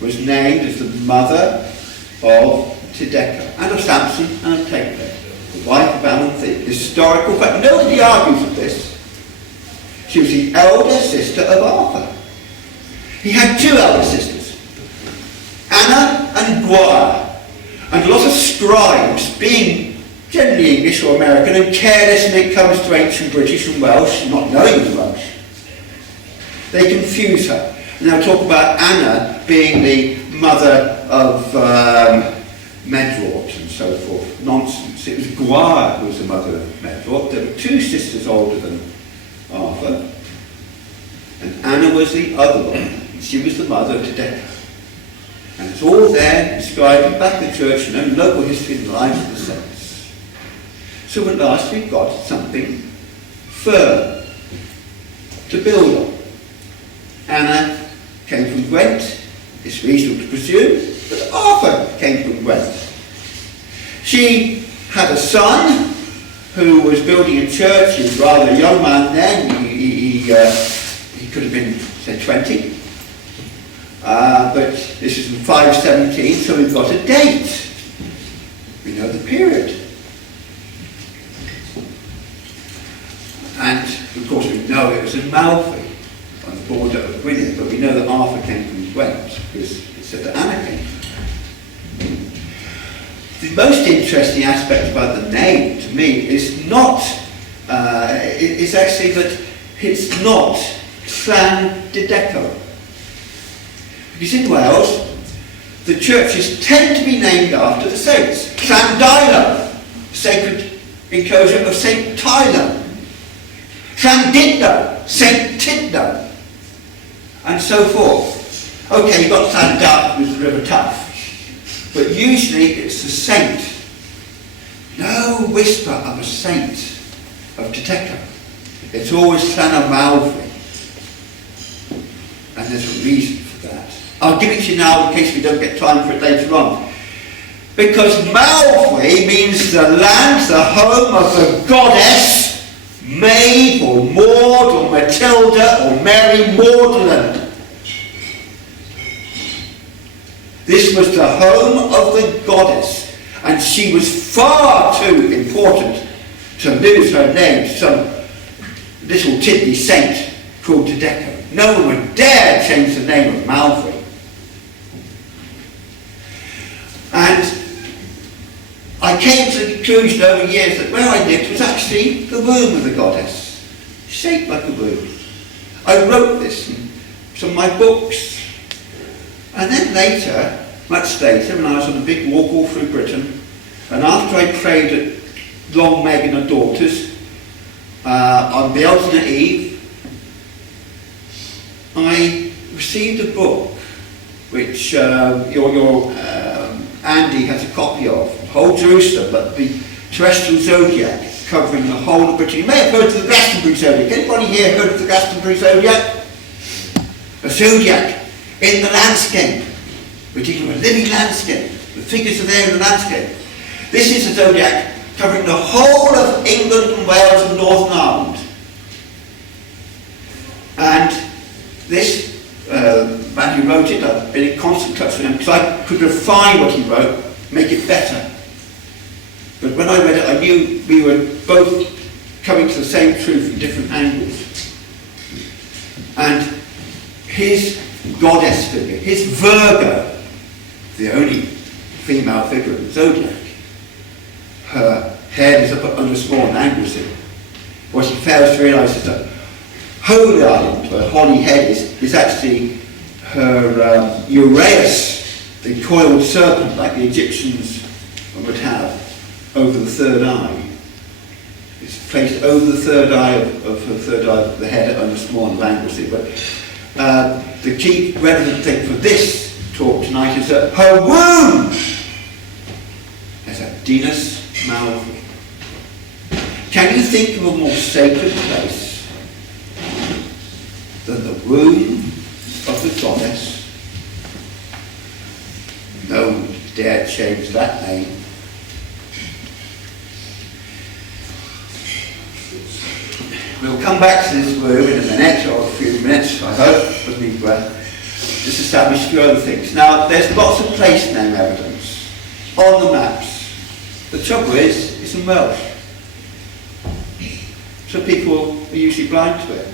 was named as the mother of Tadeko, and of Samson, and of Tegfed, the wife of Ammon the historical fact. Nobody argues with this. She was the elder sister of Arthur. He had two elder sisters, Anna and Gwyr, and a lot of scribes, being generally English or American and careless when it comes to ancient British and Welsh, not knowing the Welsh, they confuse her. And they'll talk about Anna being the mother of Medrawt and so forth. Nonsense. It was Gwyr who was the mother of Medrawt. There were two sisters older than Arthur, and Anna was the other one, and she was the mother of Tedeka. And it's all there described in back of the church and in local history and the lives of the saints. So at last we've got something firm to build on. Anna came from Gwent. It's reasonable to presume that Arthur came from Gwent. She had a son who was building a church. He was rather a young man then. He could have been, say, 20. But this is in 517, so we've got a date. We know the period. And, of course, we know it was in Malfi, on the border of Gwynedd, but we know that Arthur came from Gwent, because it said that Anna came from Gwent. The most interesting aspect about the name, to me, is not, is actually that it's not Llanddeco. Because in Wales, the churches tend to be named after the saints. Llandilo, sacred enclosure of St. Tyler. Llandudno, St. Tidno, and so forth. Okay, you've got Llandaff with the River Taff, but usually it's the saint. No whisper of a saint of Tedeka. It's always Llanamalfi. And there's a reason for that. I'll give it to you now in case we don't get time for it later on. Because Malfi means the land, the home of the goddess Maid or Maud or Matilda or Mary Magdalene. This was the home of the goddess, and she was far too important to lose her name to some little tiddly saint called Tedeka. No one would dare change the name of Malfi. And I came to the conclusion over years that where I lived was actually the womb of the goddess, shaped like a womb. I wrote this in some of my books. And then later, much later, when I was on a big walk all through Britain, and after I prayed at Long Meg and her daughters, on the alternate eve, I received a book which your Andy has a copy of, whole Jerusalem, but the terrestrial zodiac covering the whole of Britain. You may have heard of the Glastonbury zodiac. Anybody here heard of the Glastonbury zodiac? A zodiac in the landscape. We're dealing with a living landscape. The figures are there in the landscape. This is a zodiac covering the whole of England and Wales and Northern Ireland. And this man who wrote it, I've been in constant touch with him because I could refine what he wrote, make it better. But when I read it, I knew we were both coming to the same truth from different angles. And his goddess figure, his Virgo, the only female figure in the zodiac, her head is up at under small angles. What he fails to realise is that Holy Island, where Holly Head is actually her Uraeus, the coiled serpent like the Egyptians would have over the third eye. It's placed over the third eye of her third eye, the head under small angles. But the key relevant thing for this talk tonight is that her womb has a Dinas Malfi. Can you think of a more sacred place than the womb of the goddess? No one dare change that name. We'll come back to this womb in a minute, or a few minutes, I hope, when we've just established a few other things. Now, there's lots of place name evidence on the maps. The trouble is, it's in Welsh. So people are usually blind to it.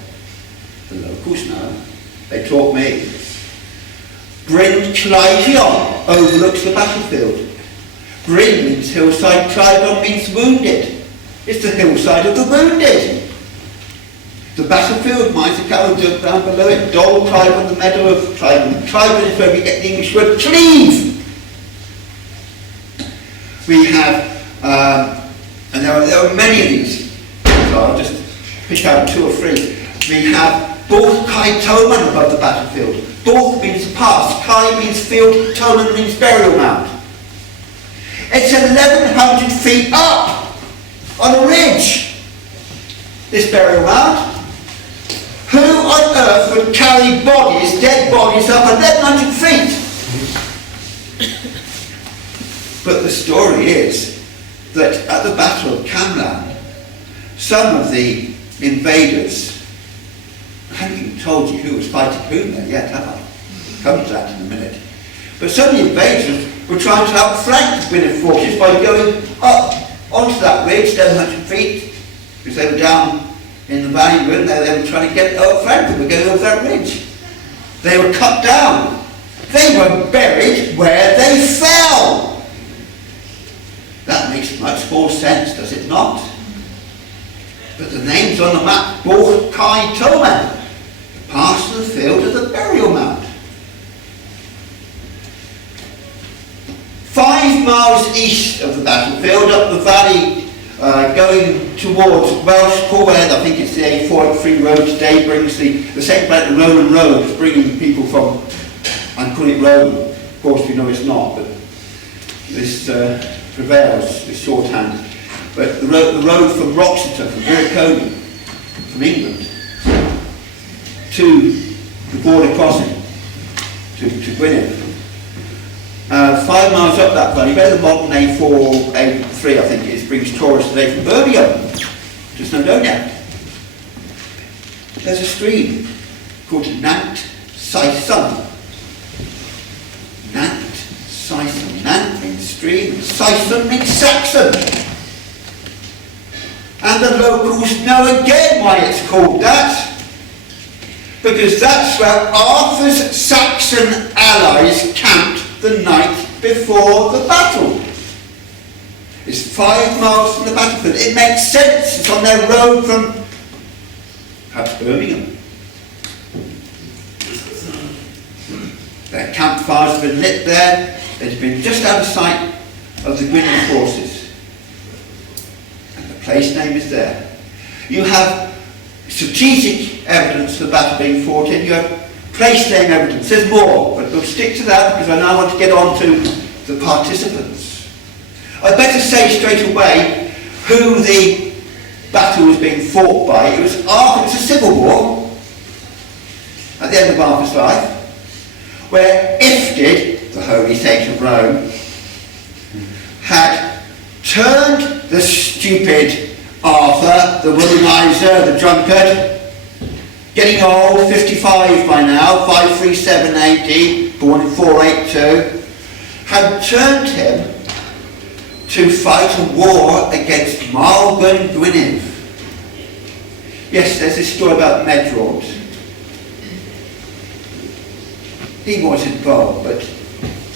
The locals know. They taught me. Bryn Clydion overlooks the battlefield. Bryn means hillside, Clydion means wounded. It's the hillside of the wounded. The battlefield, mine's a cow down below it, Dol tribe on the meadow of Clydion. Clydion is where we get the English word cleave. We have, and there are many of these, so I'll just pick out 2 or 3. We have Borth Kai Toman above the battlefield. Borth means pass, Kai means field, Toman means burial mound. It's 1,100 feet up on a ridge, this burial mound. Who on earth would carry bodies, dead bodies, up 1,100 feet? But the story is that at the Battle of Camlan, some of the invaders, I haven't even told you who was fighting whom there yet, have I? Come to that in a minute. But some of the invaders were trying to outflank the Gwynedd forces by going up onto that ridge, 1,100 feet, because they were down in the valley room, they were trying to get outflank them, they were going over that ridge. They were cut down. They were buried where they fell. That makes much more sense, does it not? But the name's on the map, Borth Kai Toman, past the field of the burial mound. 5 miles east of the battlefield, up the valley, going towards Welsh Corwhead, I think it's the A483 road today, brings the same like the Roman road, bringing people from, I'm calling it Rome, of course we know it's not, but this prevails, this shorthand. But the road from Roxeter, from Viracony, from England, to the border crossing, to Gwynedd. 5 miles up that valley, where the modern A4, A3 I think it is, brings tourists today from Birmingham to Snowdonia. There's a stream called Nant Saeson. Nant Saeson. Nant means stream, Saeson means Saxon. And the locals know again why it's called that. Because that's where Arthur's Saxon allies camped the night before the battle. It's 5 miles from the battlefield. It makes sense. It's on their road from perhaps Birmingham. Their campfires have been lit there. It's been just out of sight of the Gwynedd forces. And the place name is there. You have strategic evidence of the battle being fought in. You have place name evidence. There's more, but we'll stick to that because I now want to get on to the participants. I'd better say straight away who the battle was being fought by. It was Arthur. It was a civil war at the end of Arthur's life, where Ifgid, the holy saint of Rome, had turned the stupid Arthur, the womanizer, the drunkard, getting old, 55 by now, 537 AD, born in 482, had turned him to fight a war against Malvern Gwynedd. Yes, there's this story about Medrawd. He was involved, but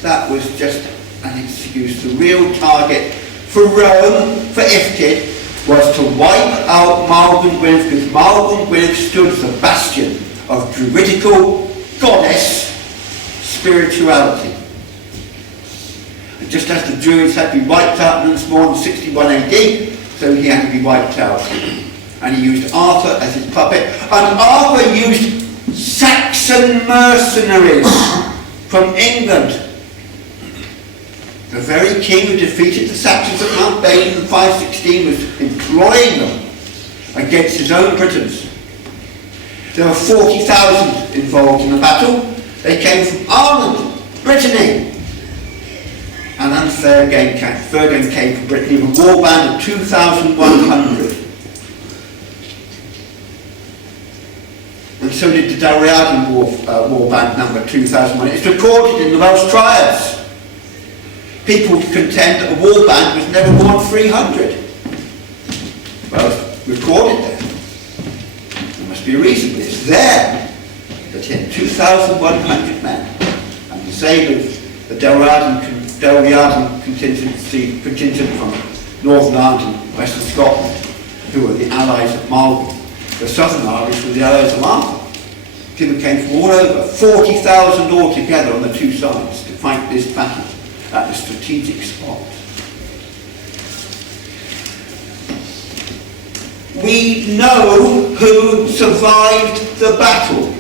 that was just an excuse. The real target for Rome, for Ifgid, was to wipe out Malvern Gwynedd, because Malvern Gwynedd stood as a bastion of druidical goddess spirituality. And just as the Druids had to be wiped out once more in 61 AD, so he had to be wiped out. And he used Arthur as his puppet. And Arthur used Saxon mercenaries from England. The very king who defeated the Saxons at Mount Baden in 516 was employing them against his own Britons. There were 40,000 involved in the battle. They came from Ireland, Brittany, and then Fergan came from Brittany with a war band of 2,100. And so did the Dalriadian war band number 2,001. It's recorded in the Welsh triads. People contend that a war band was never more than 300. Well, it's recorded there. There must be a reason, but it's there that he had 2,100 men. And the same as the Dalriadan contingent from Northern Ireland and Western Scotland, who were the allies of Malcolm. The Southern Irish were the allies of Arthur. People came from all over, 40,000 altogether on the two sides to fight this battle at the strategic spot. We know who survived the battle.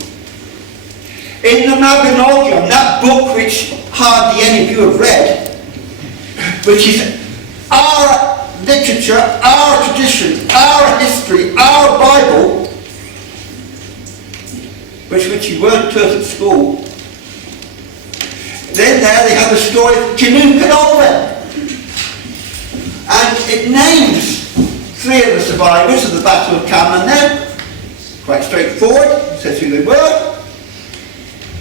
In the Mabinogion, that book which hardly any of you have read, which is our literature, our tradition, our history, our Bible, which you weren't taught at school. Then there they have the story of Canute and Olwen. And it names 3 of the survivors of the Battle of Camlan there. Quite straightforward, says who they were.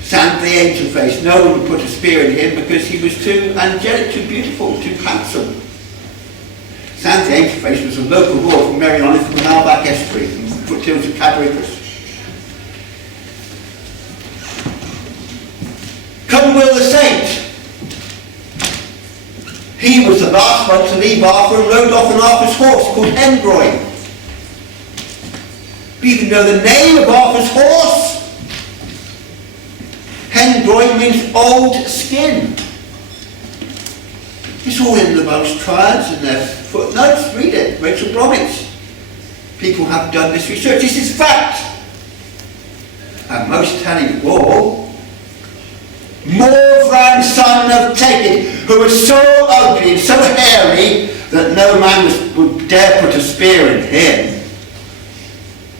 Sand the angel face, no one would put a spear in him because he was too angelic, too beautiful, too handsome. Sand the angel face was a local lord from Merlin from the Malbac estuary, from the foothills of Cadwallader. Will the Saint. He was the last one to leave Arthur and rode off on Arthur's horse called Hengroin. Do you even know the name of Arthur's horse? Hengroin means old skin. It's all in the Welsh triads and their footnotes. Read it. Rachel Bromwich. People have done this research. This is fact. And most telling of all, Morvran, son of Tegid, who was so ugly and so hairy that no man would dare put a spear in him.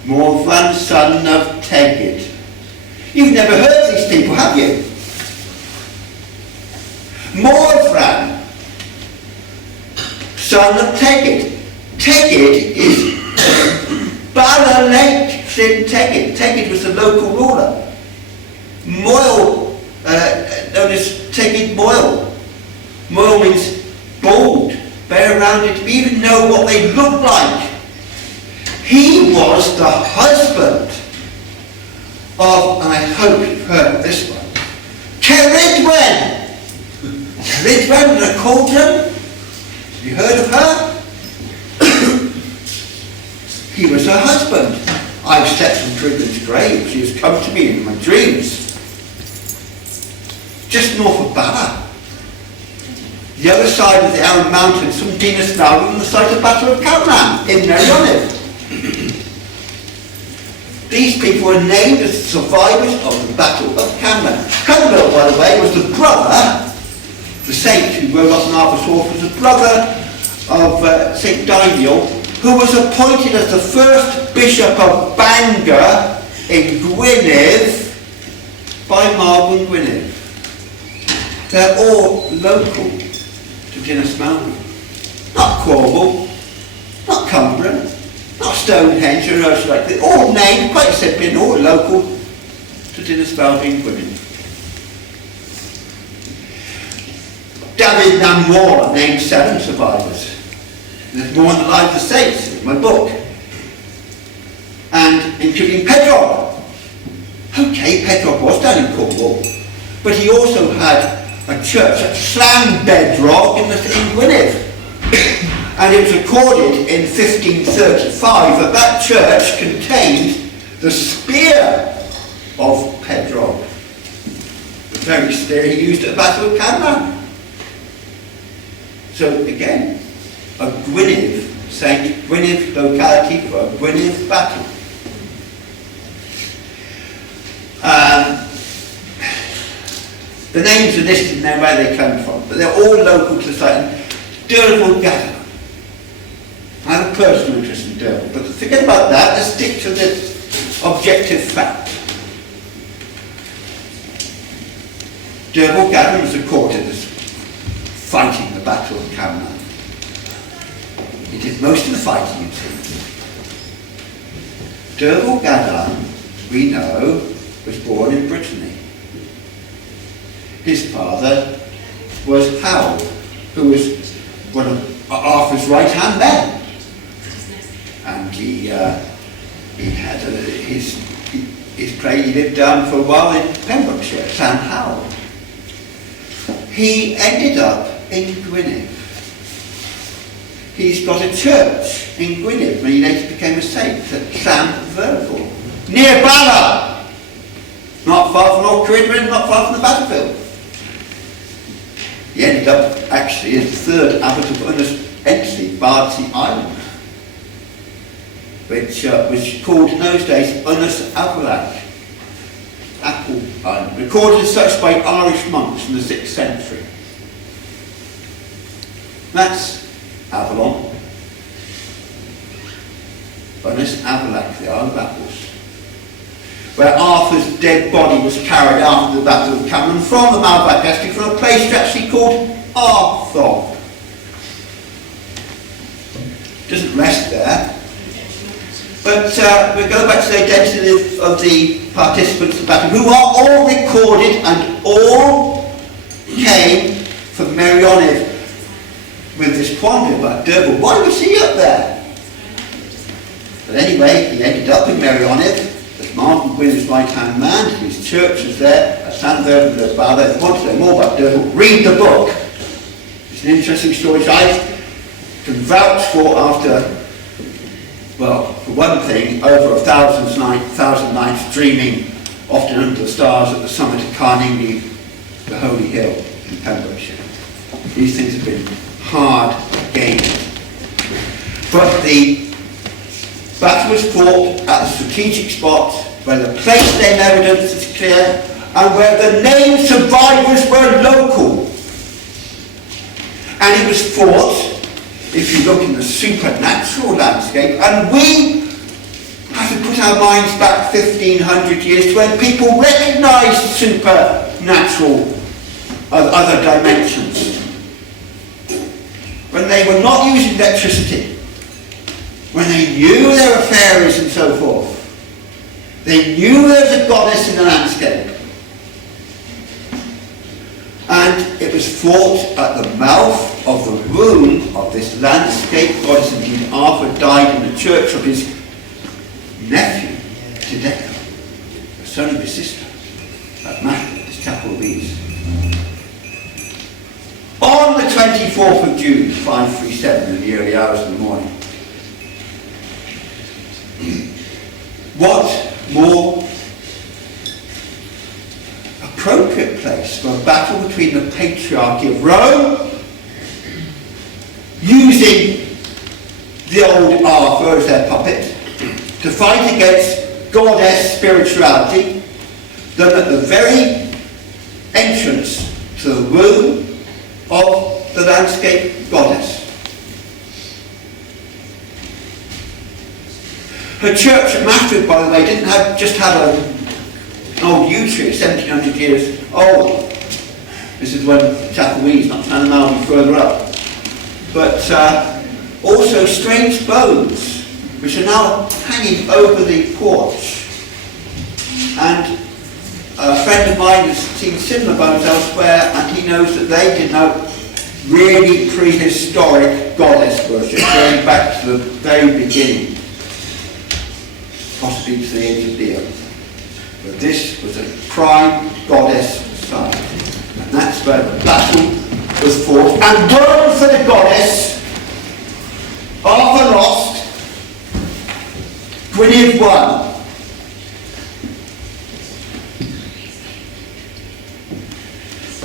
Morvran, son of Tegid. You've never heard of these people, have you? Morvran, son of Tegid. Tegid is Bala Lake in Tegid. Tegid was the local ruler. Moyle, known as Tegid Moyle. Moyle means bald, bare-rounded. We even know what they look like. He was the husband of, and I hope you've heard of this one, Ceridwen. Ceridwen and a cauldron. Have you heard of her? He was her husband. I've slept on Ceridwen's grave. She has come to me in my dreams. Just north of Bala. The other side of the Aran Mountains from Dinas Mawr on the site of the Battle of Camlan in Merlin. These people were named as survivors of the Battle of Camlan. Camlan, by the way, was the brother, the saint who rode off on Arthur's horse, was the brother of St. Daniel, who was appointed as the first bishop of Bangor in Gwynedd by Marwan Gwynedd. They're all local to Dinas Mawr. Not Cornwall, not Cumberland, not Stonehenge or else like that. All named, quite simply, all local to Dinas Mawr in Gwynedd. David Namor named 7 survivors. There's more in the Lives of the Saints in my book. And including Pedrog. Okay, Pedrog was down in Cornwall, but he also had a church at Llanbedrog in Gwynedd. And it was recorded in 1535 that that church contained the spear of Pedrog. The very spear he used at the Battle of Camlan. So again, a Gwynedd, Saint Gwynedd locality for a Gwynedd battle. The names are listed there where they come from, but they're all local to the site. Derfel Gadarn. I have a personal interest in Derfel, but forget about that, let's stick to the objective fact. Derfel Gadarn was recorded as fighting the Battle of Camlan. He did most of the fighting, you see. Derfel Gadarn, we know, was born in Brittany. His father was Howell, who was one of Arthur's right-hand men. And he had his play, he lived down for a while in Pembrokeshire, San Howell. he ended up in Gwynedd. He's got a church in Gwynedd when he later became a saint at Llanfyrddwl, near Bala, not far from Old Corinthian, not far from the battlefield. He ended up actually as the third abbot of Ynys Enlli, Bardsey Island, which was called in those days Ynys Afrag, Apple Island, recorded as such by Irish monks in the 6th century. That's Avalon, Ynys Afrag, the Isle of Apples, where Arthur's dead body was carried after the Battle of Camlan from the Malbec Estuary from a place actually called Arthur. Doesn't rest there. But we go back to the identity of the participants of the battle, who are all recorded and all came from Merlin with this quandary about Derfel. What do we see up there? But anyway, he ended up in Merlin as Martin Gwynne's right-hand man. His church was there at Llanfyrddwl. If you want to know more about Derfel, read the book. It's an interesting story which I can vouch for after, well, for one thing, over 1,000 nights dreaming, often under the stars, at the summit of Carnegie, the Holy Hill in Pembrokeshire. These things have been hard gained. But the battle was fought at a strategic spot where the place name evidence is clear and where the named survivors were local. And it was fought, if you look in the supernatural landscape, and we have to put our minds back 1,500 years to when people recognised supernatural other dimensions. When they were not using electricity, when they knew there were fairies and so forth, they knew there was a goddess in the landscape. And it was fought at the mouth of the womb of this landscape goddess. Indeed, Arthur died in the church of his nephew, Gildas, the son of his sister, at Merlin, this chapel of Leys. On the 24th of June, 537, in the early hours of the morning. What more appropriate place for a battle between the patriarchy of Rome, using the old Arthur as their puppet, to fight against goddess spirituality, than at the very entrance to the womb of the landscape goddess. Her church at Madrid, by the way, didn't just have an old yew tree, 1,700 years old. This is when Chapel Leys, not a mile further up. But also strange bones, which are now hanging over the porch. And a friend of mine has seen similar bones elsewhere, and he knows that they denote really prehistoric goddess worship, going back to the very beginning, possibly to the age of the earth. But this was a prime goddess site, and that's where the battle was fought. And word for the goddess, Arthur lost, Gwynedd won.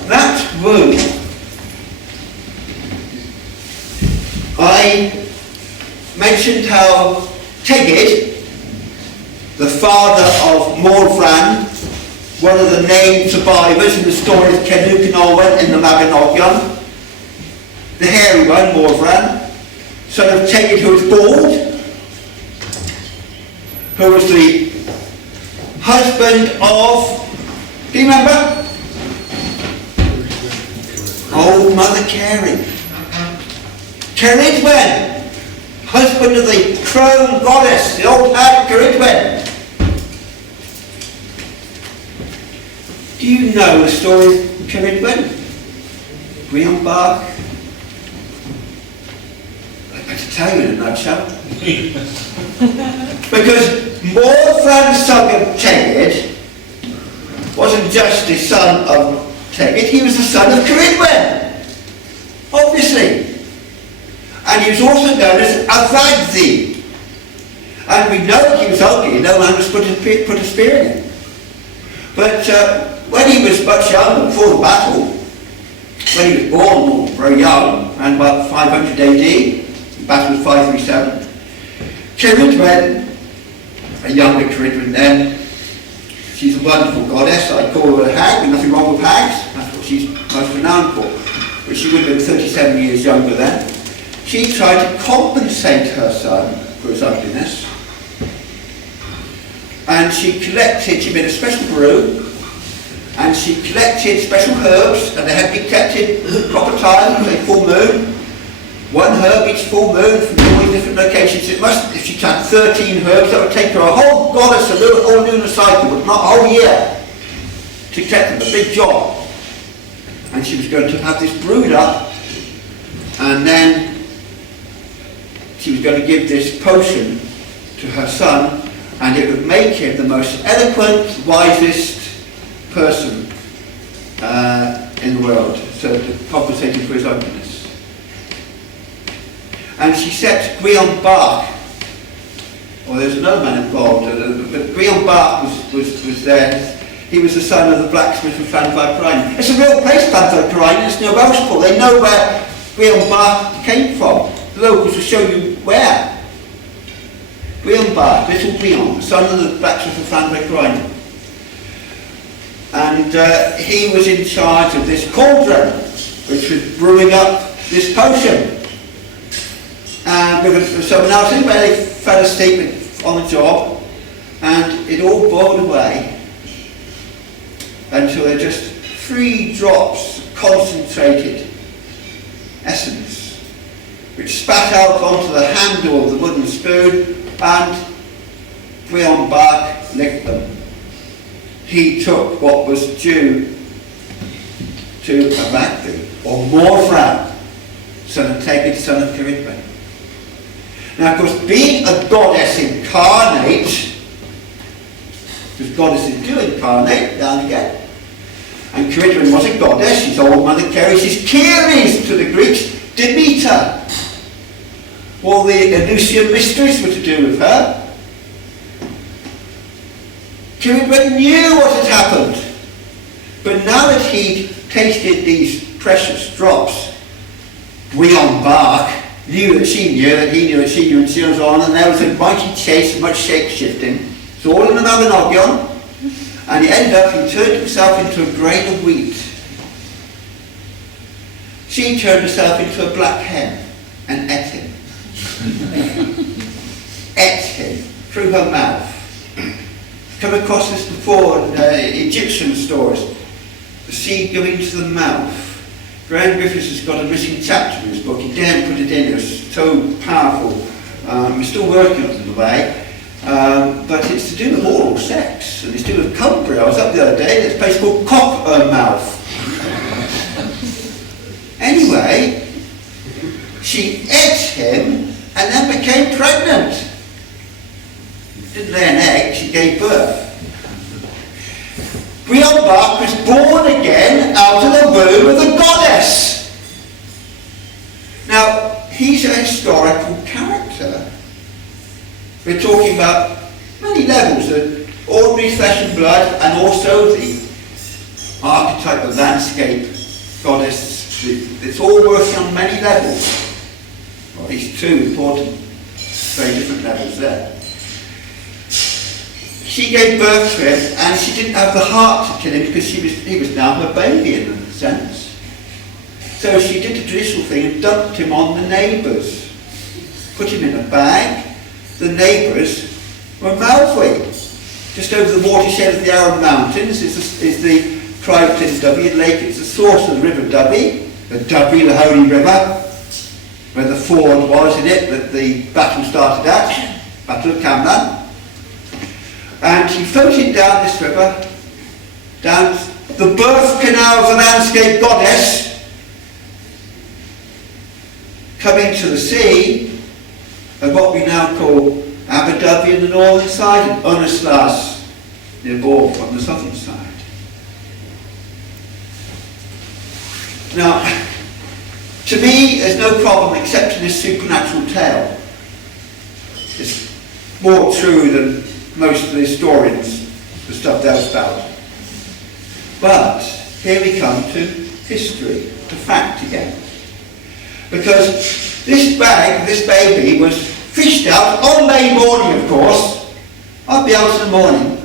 That womb, I mentioned how Tegid, the father of Morfran, one of the named survivors in the story of Kenwch and Olwen in the Mabinogion, the hairy one, Morfran, son of Tegid, who was bald, who was the husband of, do you remember? Old Mother Carey. Ceridwen, husband of the crone goddess, the old hag Ceridwen. Do you know the story of Ceridwen? Green bark? I'd better tell you in a nutshell. Because Morfran's son of Tegid wasn't just the son of take it, he was the son of Camlann, obviously. And he was also known as Avagdi. And we know he was ugly, no man was put a spear in him. But when he was much younger, before the battle, when he was born, very young, around about 500 AD, the battle was 537, Camlann, a younger Camlann then, she's a wonderful goddess. I call her a hag, but nothing wrong with hags, that's what she's most renowned for. But she would have been 37 years younger then. She tried to compensate her son for his ugliness. And she made a special brew, and she collected special herbs, and they had to be kept in proper time, say full moon. One herb each full moon from all these different locations. It must, if she had 13 herbs, that would take her a whole goddess, a whole lunar cycle, but not a whole year, to collect them, a big job. And she was going to have this brewed up, and then she was going to give this potion to her son, and it would make him the most eloquent, wisest person in the world, so to compensate him for his ugliness. And she set Guillaume Bach, well, there's another man involved, but Guillaume Bach was there. He was the son of the blacksmith of Llanfair. It's a real place, Llanfair. It's near Welshpool. They know where Guillaume Bach came from. The locals will show you where. Guillaume Bach, little Guillaume, the son of the blacksmith of Llanfair. And he was in charge of this cauldron, which was brewing up this potion. So now they fell asleep on the job, and it all boiled away until there just 3 drops of concentrated essence, which spat out onto the handle of the wooden spoon, and Guillaume Bach licked them. He took what was due to Avagdi, or Morfran, son of Tegid, son of Camlann. Now, of course, being a goddess incarnate, because goddesses do incarnate now and again, and Camlann was a goddess, she's old Mother Ceres, she's Ceres to the Greeks, Demeter. All the Eleusinian mysteries were to do with her. Camlann knew what had happened, but now that he'd tasted these precious drops, Guillaume Bach knew that she knew, that he knew that she knew, and she was on, and there was a mighty chase and much shape-shifting. It's all in the Mabinogion, and he ended up, he turned himself into a grain of wheat. She turned herself into a black hen and ate him. Ate him through her mouth. Come across this before in Egyptian stories. The seed going into the mouth. Graham Griffiths has got a missing chapter in his book. He daren't put it in. It was so powerful. We're still working on it in a way. But it's to do with oral sex. And it's to do with Cumbria. I was up the other day. There's a place called Cockermouth. Anyway, she ate him and then became pregnant. Didn't lay an egg, she gave birth. Guillaume Bach was born again out of the womb of the goddess. Now, he's a historical character. We're talking about many levels, the ordinary flesh and blood, and also the archetype of landscape goddess. It's all working on many levels. Well, at least 2 important, very different levels there. She gave birth to him, and she didn't have the heart to kill him because he was now her baby in a sense. So she did the traditional thing and dumped him on the neighbours. Put him in a bag. The neighbours were Malfoy. Just over the watershed of the Aran Mountains is the private Dyfi Lake. It's the source of the River Dyfi, the Holy River, where the ford was in it that the battle started at, Battle of Camlan. And he floated down this river, down the birth canal of the landscape goddess, coming to the sea, of what we now call Abu Dhabi on the northern side, and Unislas near Borg on the southern side. Now, to me, there's no problem accepting this supernatural tale. It's more true than most of the historians, the stuff they'll spout. But here we come to history, to fact again. Because this baby was fished out on May morning, of course. I'll be out in the morning.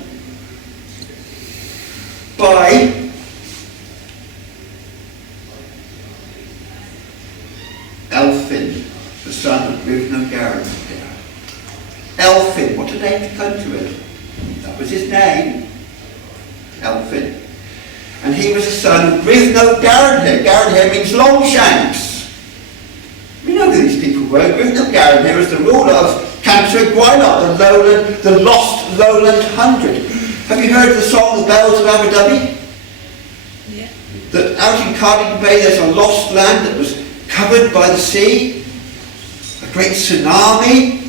By Elphin, the son of Merlin. Elphin, what a name to come to it. That was his name, Elphin. And he was the son of Gadarn. Gadarn means Longshanks. We know who these people were. Gadarn was the ruler of Canter Gwaelod, the lost lowland hundred. Have you heard of the song The Bells of Abu Dhabi? Yeah. That out in Cardigan Bay there's a lost land that was covered by the sea, a great tsunami,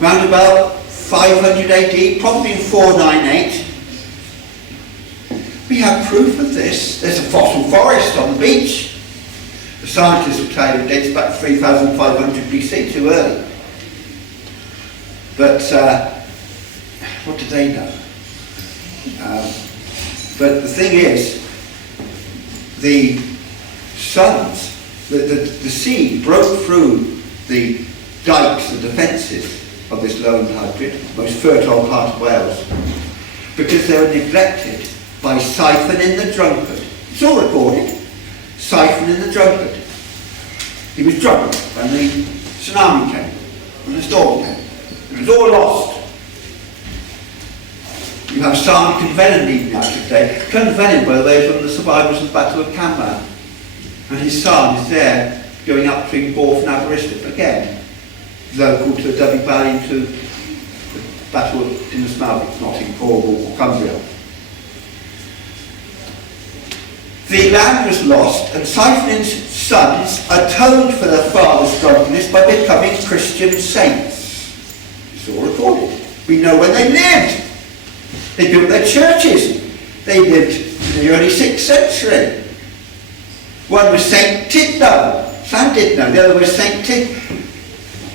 round about 500 AD, probably in 498. We have proof of this. There's a fossil forest on the beach. The scientists will tell you it dates back to 3500 BC, too early. But what do they know? But the thing is, the suns, the sea broke through the dikes, the defences of this lowland hundred, most fertile part of Wales, because they were neglected by Siphoning the drunkard. It's all recorded. Siphoning the drunkard. He was drunk when the tsunami came, when the storm came. It was all lost. You have Sam Camlann leading out today. Camlann, by the way, is one of the survivors of the Battle of Camlan. And his son is there going up between Borth and Aberystwyth again, local to the Dyfi Valley, to the Battle of Innismouth, not in Cornwall or Cumbria. The land was lost, and Siphoning's sons atoned for their father's drunkenness by becoming Christian saints. It's all recorded. We know when they lived. They built their churches. They lived in the early 6th century. One was Saint Tidno, Llandudno, the other was Saint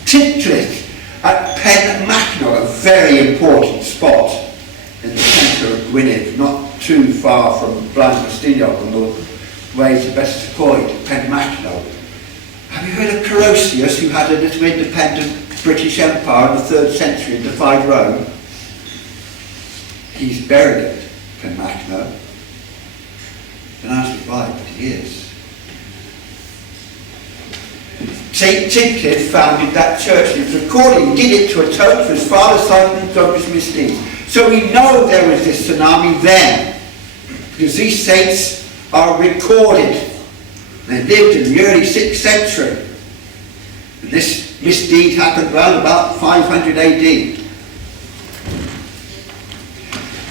Tydlith at Pen Macno, a very important spot in the centre of Gwynedd, not too far from Blaenfestiniog on the way to Bessacoed, Pen Macno. Have you heard of Carausius, who had a little independent British Empire in the 3rd century and defied Rome? He's buried at Pen Macno. Don't ask me why, but he is. St. Tydlith founded that church. He was recording, he did it to atone for his father's side and drunkard's misdeeds. So we know there was this tsunami then, because these saints are recorded. They lived in the early 6th century. And this misdeed happened around about 500 AD.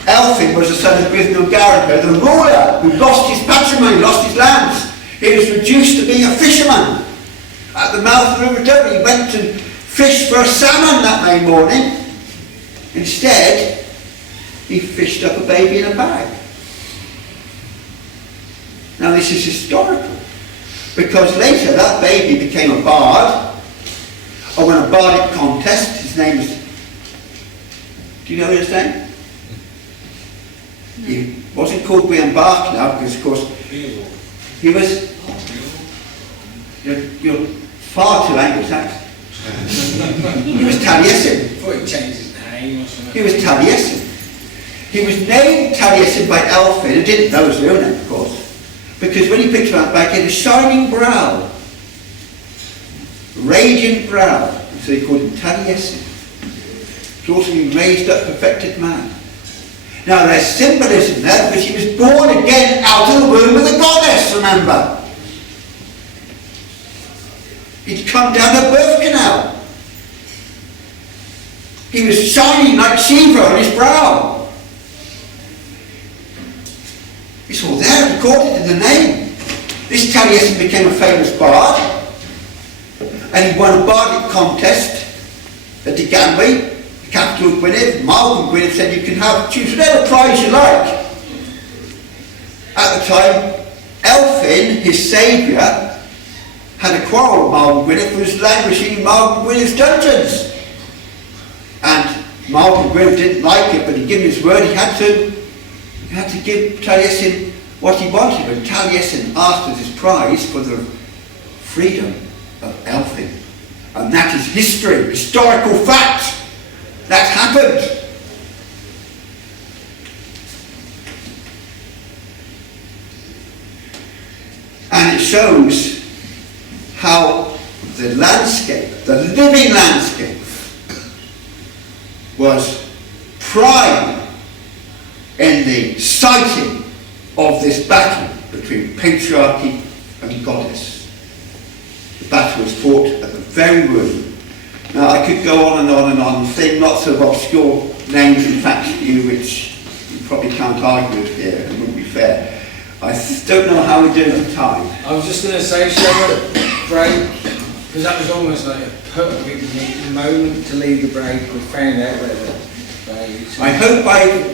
Elphin was the son of Gadarn, the ruler who lost his patrimony, lost his lands. He was reduced to being a fisherman. At the mouth of the River Derfel, he went to fish for a salmon that May morning. Instead, he fished up a baby in a bag. Now this is historical, because later that baby became a bard, or won a bardic contest. His name was, do you know his name? He wasn't called William Bark now, because of course he was, you're far too Anglo-Saxon. He was Taliesin. Before he changed his name or something. He was Taliesin. He was named Taliesin by Elphin, and didn't know his real name, of course, because when he picked him up back, he had a shining brow, radiant brow, and so he called him Taliesin. He also been raised up, perfected man. Now there's symbolism there, because he was born again out of the womb of the goddess, remember? He'd come down her birth canal. He was shining like Shiva on his brow. It's all there, recorded in the name. This Taliesin became a famous bard, and he won a bardic contest at Diganwy, the capital of Gwynedd. Malcolm Gwynedd said you can choose whatever prize you like. At the time, Elphin, his saviour, had a quarrel with Marlon Gwynedd for his languishing in Marlon Gwynedd's dungeons. And Marlon Gwynedd didn't like it, but he gave his word. He had to give Taliesin what he wanted, and Taliesin asked as his prize for the freedom of Elphin. And that is history, historical fact. That happened. And it shows how the landscape, the living landscape, was prime in the sighting of this battle between patriarchy and goddess. The battle was fought at the very room. Now I could go on and on and on, saying lots of obscure names and facts to you which you probably can't argue with here, it wouldn't be fair. I don't know how we're doing for time. I was just going to say, shall we break? Because that was almost like a perfect moment to leave the break. We found out where the break is. I hope I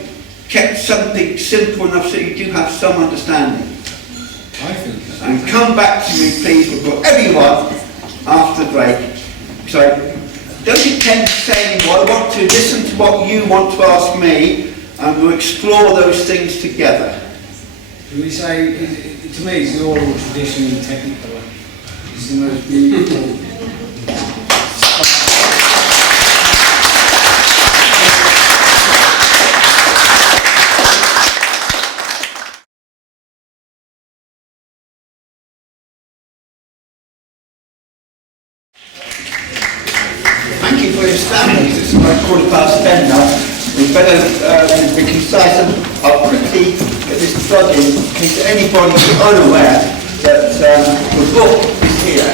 kept something simple enough so you do have some understanding. I think so. And come back to me, please, with whatever you want after the break. So don't intend to say anymore. I want to listen to what you want to ask me, and we'll explore those things together. Can we say, to me, it's the oral tradition in technical. It's the most beautiful. Thank you for your standing. It's about 10:15 now. We better be concise, and I'll quickly get this plug in case anybody is unaware that the book is here,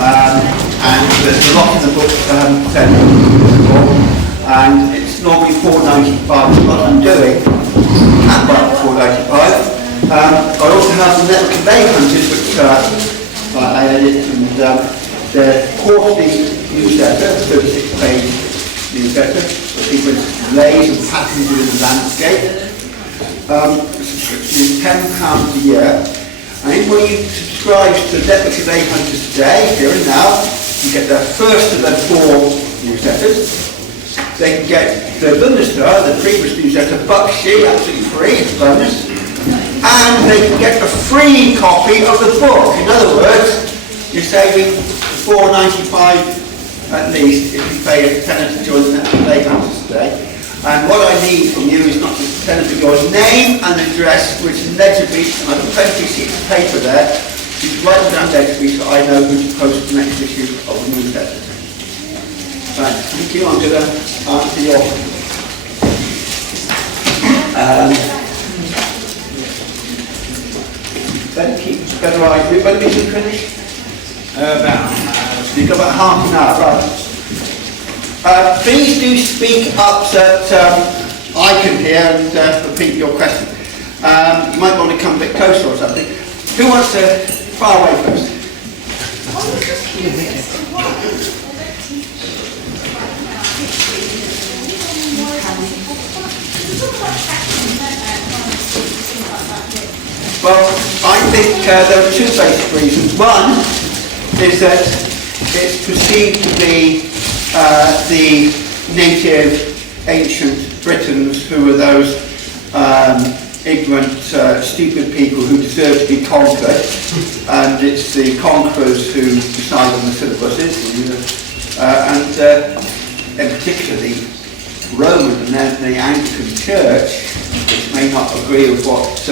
and there's a lot in the book that I haven't said before, and it's normally £4.95. What I'm doing, can buy £4.95. I also have the network of lay hunters, which I edit, and the quarterly newsletter, 36-page newsletter, with Leys and patterns within the landscape. The subscription is £10 a year. And anybody who subscribes to the network of lay hunters today, here and now, you get the first of the 4 newsletters. They can get the Bundesliga, the previous newsletter, Bucksy, absolutely free, it's a bonus. And they can get a free copy of the book. In other words, you're saving £4.95 at least if you pay a tenner to join the network of lay hunters today. And what I need from you is not just a tenner, but your name and address, which is legibly, and I've got plenty of sheets of paper there. You can write them down legibly so I know who to post the next issue of the newsletter. Right, thank you. I'm going to answer your better idea. When did you finish? About You've got about half an hour, right? Please do speak up so that I can hear and repeat your question. You might want to come a bit closer or something. Who wants to far away first? Well, I think there are 2 basic reasons. One is that it's perceived to be the native ancient Britons who were those ignorant, stupid people who deserve to be conquered, and it's the conquerors who decide on the syllabuses, and in particular the Roman and then the Anglican Church, which may not agree with what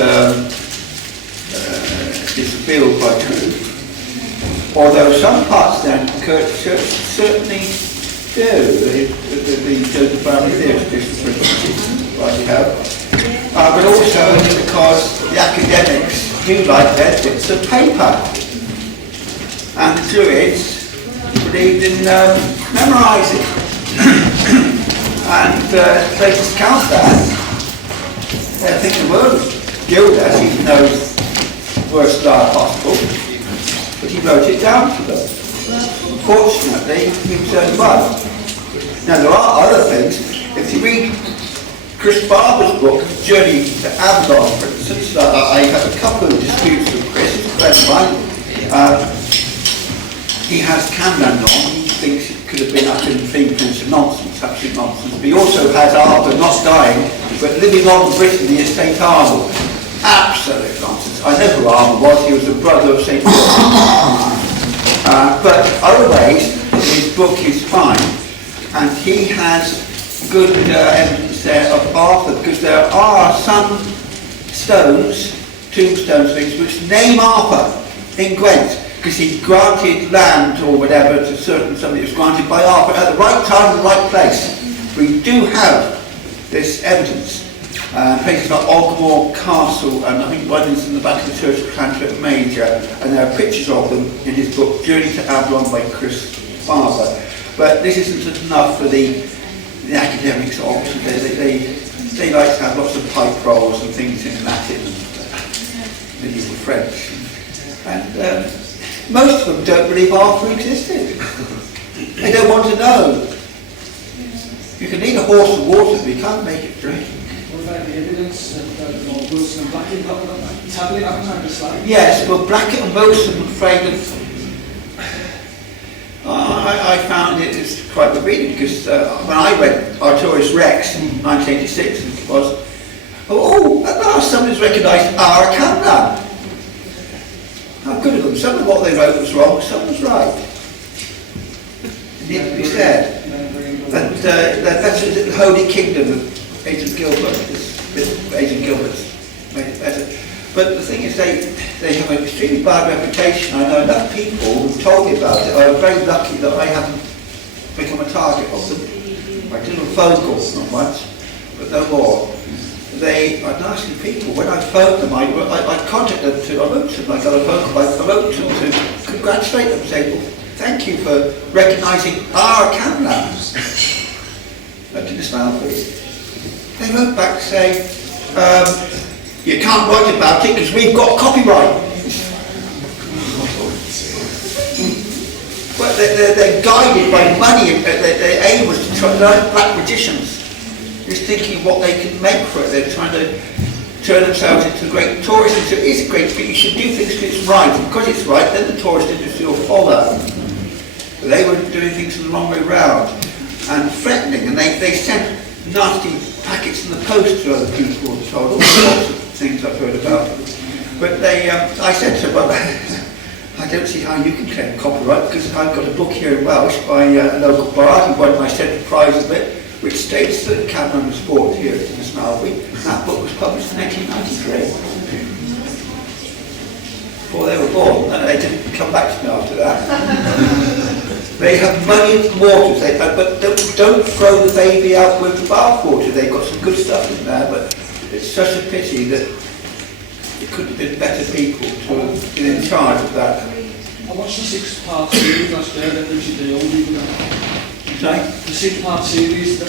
is revealed by truth. Although some parts of the church certainly do, the Joseph family theatre tradition, like we have, but also because the academics do like their bits of paper, and the Druids believed in memorising, and they discount that. They think the word of Gildas, even though it's the worst liar possible, but he wrote it down to them. Fortunately, he was only one. Now there are other things. If you read Chris Barber's book, Journey to Avalon, for instance, I have a couple of disputes with Chris, he's a friend of mine. He has Camlan on, he thinks it could have been uttered in fingerprints of nonsense, absolute nonsense. But he also has Arthur not dying, but living on in Britain, the estate Arthur. Absolute nonsense. I know who Arthur was, he was the brother of St. Paul. But otherwise, his book is fine, and he has good evidence there of Arthur, because there are some stones, tombstones things, which name Arthur in Gwent, because he granted land or whatever to certain somebody. It was granted by Arthur at the right time, the right place. We do have this evidence. Places like Ogmore Castle, and I think one is in the back of the Church of Clantrip Major, and there are pictures of them in his book Journey to Avalon by Chris Barber. But this isn't enough for the academics of Oxford. They like to have lots of pipe rolls and things in Latin and medieval French. And most of them don't believe Arthur existed. They don't want to know. You can lead a horse to water, but you can't make it drink. What about the evidence of Wilson and Blackett got that tablet outside the slide? Yes, well, Blackett and Wilson, I'm afraid of. I found it is quite good reading, because when I read Arduous Rex in 1986, it was, at last somebody's recognised our Camlan. How good of them. Some of what they wrote was wrong, some was right. It needs to be said. But that's the Holy Kingdom of Agent Gilbert. Agent Gilbert's made it better. But the thing is, they have an extremely bad reputation. I know enough people who've told me about it. I'm very lucky that I haven't become a target of them. I did a phone call, not once, but no more. They are nasty people. When I phoned them, I contacted them I wrote to them, I got a phone call, I wrote to them to congratulate them, say, well, thank you for recognising our Camlan. Up to the smile, please. They wrote back saying, you can't write about it because we've got copyright. But they're guided by money. Their aim was to try to learn black magicians. Just thinking what they can make for it. They're trying to turn themselves into great tourist industry. It is great, but you should do things because it's right. And because it's right, then the tourist industry will follow. But they were doing things the wrong way round and threatening. And they sent nasty packets in the post to other people and told all sorts of things I've heard about. But I said to them, well, I don't see how you can claim copyright, because I've got a book here in Welsh by a local bard who won my central prize of it, which states that Camlan was bought here at the Snarby. That book was published in 1993. Before they were born, and they didn't come back to me after that. They have money and waters, but don't throw the baby out with the bathwater. They've got some good stuff in there, but it's such a pity that it could have been better people to have been in charge of that. I watched the 6-part series last year that Richard Dale. Sorry? The 6-part series, the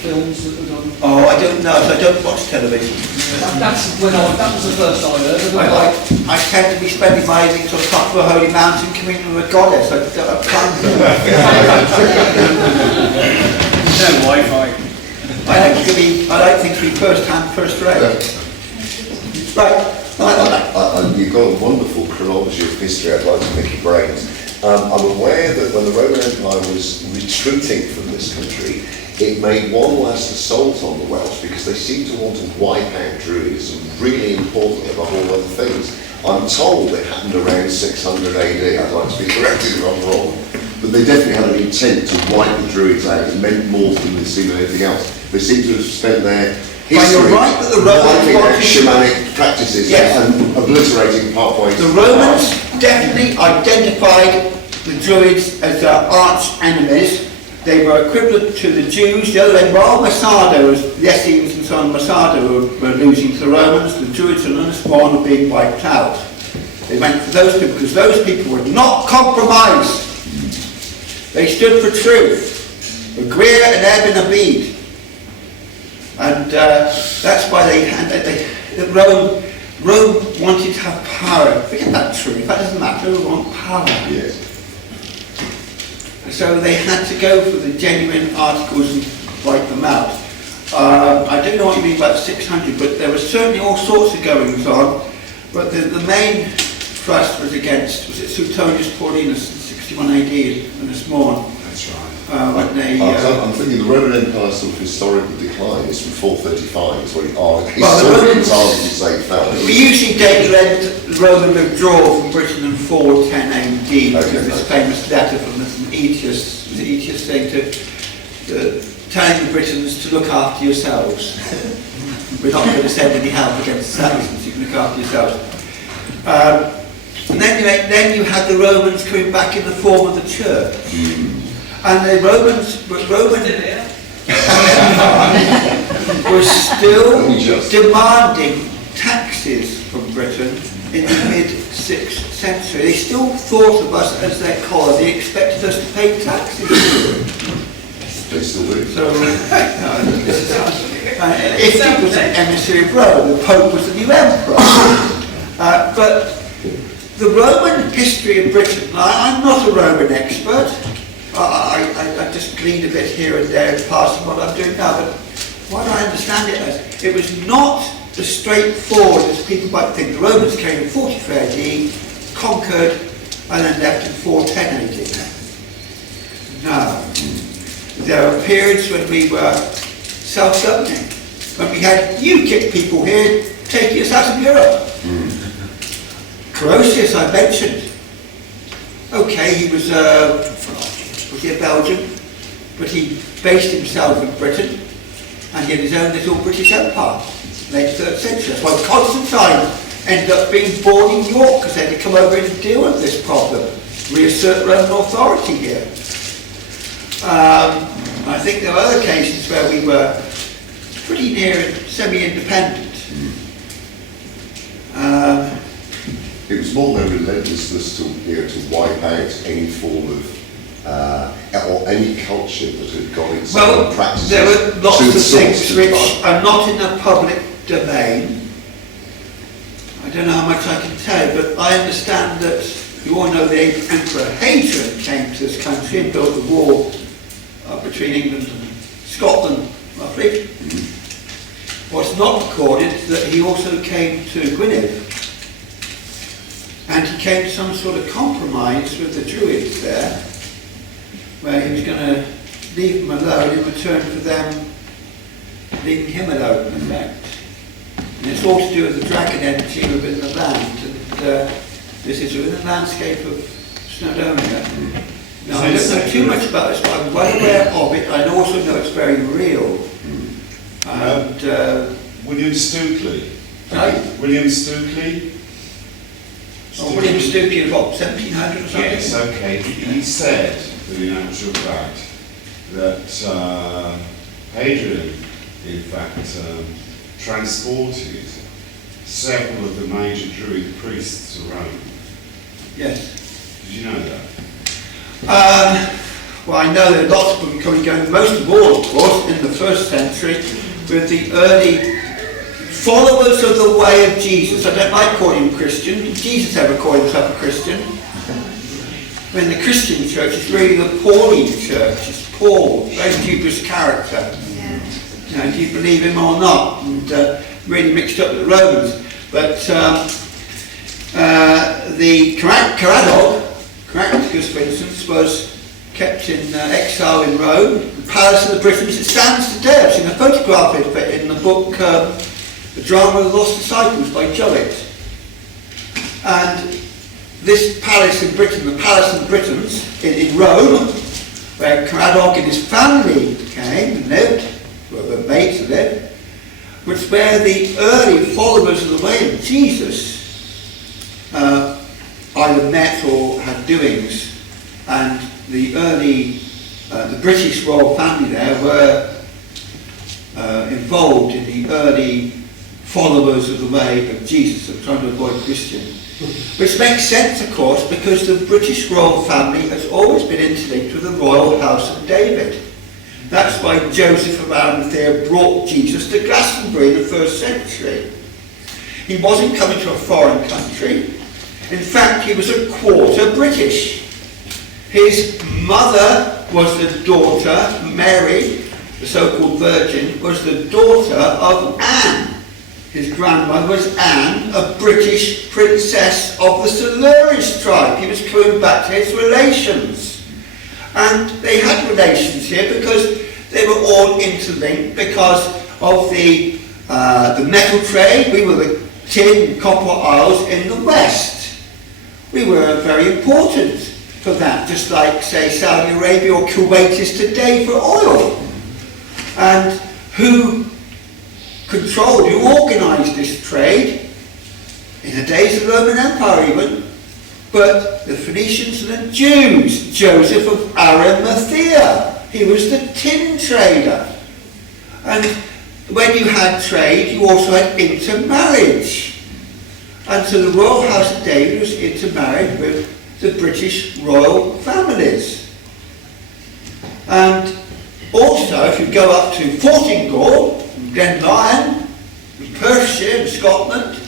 films that were done. Oh, I don't know, so I don't watch television. That was the first I heard of it. I tend to be spending my evenings on top of a holy mountain communing with a goddess. I don't have time for that. No Wi-Fi. I like things to be first-hand, first-rate. Right. You've got a wonderful chronology of history. I'd like to pick your brains. I'm aware that when the Roman Empire was retreating from this country, it made one last assault on the Welsh because they seemed to want to wipe out Druids, and really importantly above all other things. I'm told it happened around 600 AD. I'd like to be corrected if I'm wrong. But they definitely had an intent to wipe the Druids out. It meant more to them than it seemed anything else. They seem to have spent their history you're right that the Romans wiping out wanted shamanic practices and obliterating pathways. The Romans definitely identified the Druids as their arch enemies. They were equivalent to the Jews. The other end, while Masada, the Essenes and so on, Masada were losing to the Romans, the Druids and Uniswan were being wiped out. They went for those people because those people would not compromise. They stood for truth, for Greer and Eben and Bede. And that's why Rome wanted to have power. Forget that truth, that doesn't matter, we want power. Yes. So they had to go for the genuine articles and wipe them out. I don't know what you mean by 600, but there was certainly all sorts of goings on. But the main thrust was it Suetonius Paulinus in 61 AD in this morn. That's right. When they, I'm thinking the Roman Empire's sort of historical decline is from 435, is what Romans say fell. we usually date the Roman withdrawal from Britain in 410 AD because this famous letter from Aetius, Aetius saying telling the Britons to look after yourselves. We're not going to send any help against the Saxons, you can look after yourselves. And then you had the Romans coming back in the form of the church. And the Roman was still demanding taxes from Britain in the mid-6th century. They still thought of us as their colony, they expected us to pay taxes. They still do. So, if it was an emissary of Rome, the Pope was the new emperor. But the Roman history of Britain, I'm not a Roman expert. I just gleaned a bit here and there in passing what I'm doing now, but what I understand it as, it was not as straightforward as people might think. The Romans came in 43 AD, conquered, and then left in 410 AD. No. There were periods when we were self-governing, when we had UKIP people here taking us out of Europe. Croesus, I mentioned. Okay, he was he a Belgian? But he based himself in Britain, and he had his own little British empire, late 3rd century. That's why Constantine ended up being born in York, because they had to come over and deal with this problem, reassert Roman authority here. I think there were other cases where we were pretty near semi-independent. It was more their relentlessness to wipe out any form of or any culture that had got its own practices. There were lots of things which are not in the public domain. I don't know how much I can tell, but I understand that you all know the Emperor Hadrian came to this country and built the wall between England and Scotland, roughly. What's not recorded is that he also came to Gwynedd, and he came to some sort of compromise with the Druids there, where he was going to leave them alone in return for them leaving him alone, in fact. And it's all to do with the dragon energy within the land, and this is within the landscape of Snowdonia. Now, I don't know too much about this, but I'm well aware of it. I also know it's very real. And William Stukely. Right? William Stukely. William Stukely of what, 1700 or something? Yes, okay. He said that in actual fact that Hadrian, in fact, transported several of the major Druid priests to Rome. Yes. Did you know that? Well, I know there are lots of them coming going, most of all, of course, in the 1st century, with the early followers of the way of Jesus. I don't like calling him Christian. Did Jesus ever call himself a Christian? I mean, the Christian church is really the Pauline church. It's Paul, very dubious character. You know, do you believe him or not? And really mixed up with the Romans. But the Caractacus, for instance, was kept in exile in Rome. The Palace of the Britons, it stands today. I've seen a photograph of it in the book The Drama of the Lost Disciples by Jowett. And this palace in Britain, the Palace of the Britons in Rome, where Caradoc and his family came and lived, where the mates lived, was where the early followers of the way of Jesus either met or had doings. And the early, the British royal family there were involved in the early followers of the way of Jesus, of trying to avoid Christian. Which makes sense, of course, because the British royal family has always been interlinked with the royal house of David. That's why Joseph of Arimathea brought Jesus to Glastonbury in the 1st century. He wasn't coming to a foreign country. In fact, he was a quarter British. His mother was the daughter, Mary, the so-called virgin, was the daughter of Anne. His grandmother was Anne, a British princess of the Silures tribe. He was coming back to his relations. And they had relations here because they were all interlinked because of the metal trade. We were the tin and copper isles in the west. We were very important for that, just like, say, Saudi Arabia or Kuwait is today for oil. And who controlled, who organised this trade in the days of the Roman Empire even, but the Phoenicians and the Jews. Joseph of Arimathea, he was the tin trader. And when you had trade, you also had intermarriage. And so the royal house of David was intermarried with the British royal families. And also, if you go up to Fortingall, Glenlyon, Perthshire, Scotland,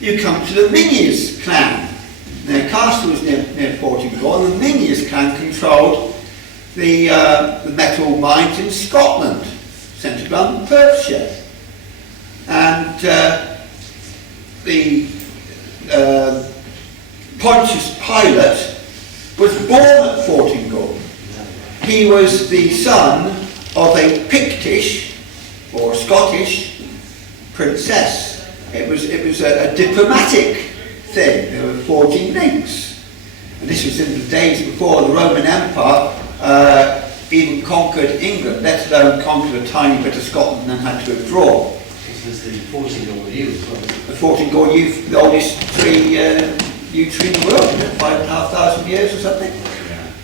you come to the Miniers clan. Their castle was near Fortingall, and the Miniers clan controlled the metal mines in Scotland, centred on Perthshire. And the Pontius Pilate was born at Fortingall. He was the son of a Pictish or Scottish princess. It was a diplomatic thing. There were forging links. And this was in the days before the Roman Empire even conquered England, let alone conquered a tiny bit of Scotland and had to withdraw. This is the Fortingall yew as well. The Fortingall yew, the oldest yew tree in the world, 5,500 years or something.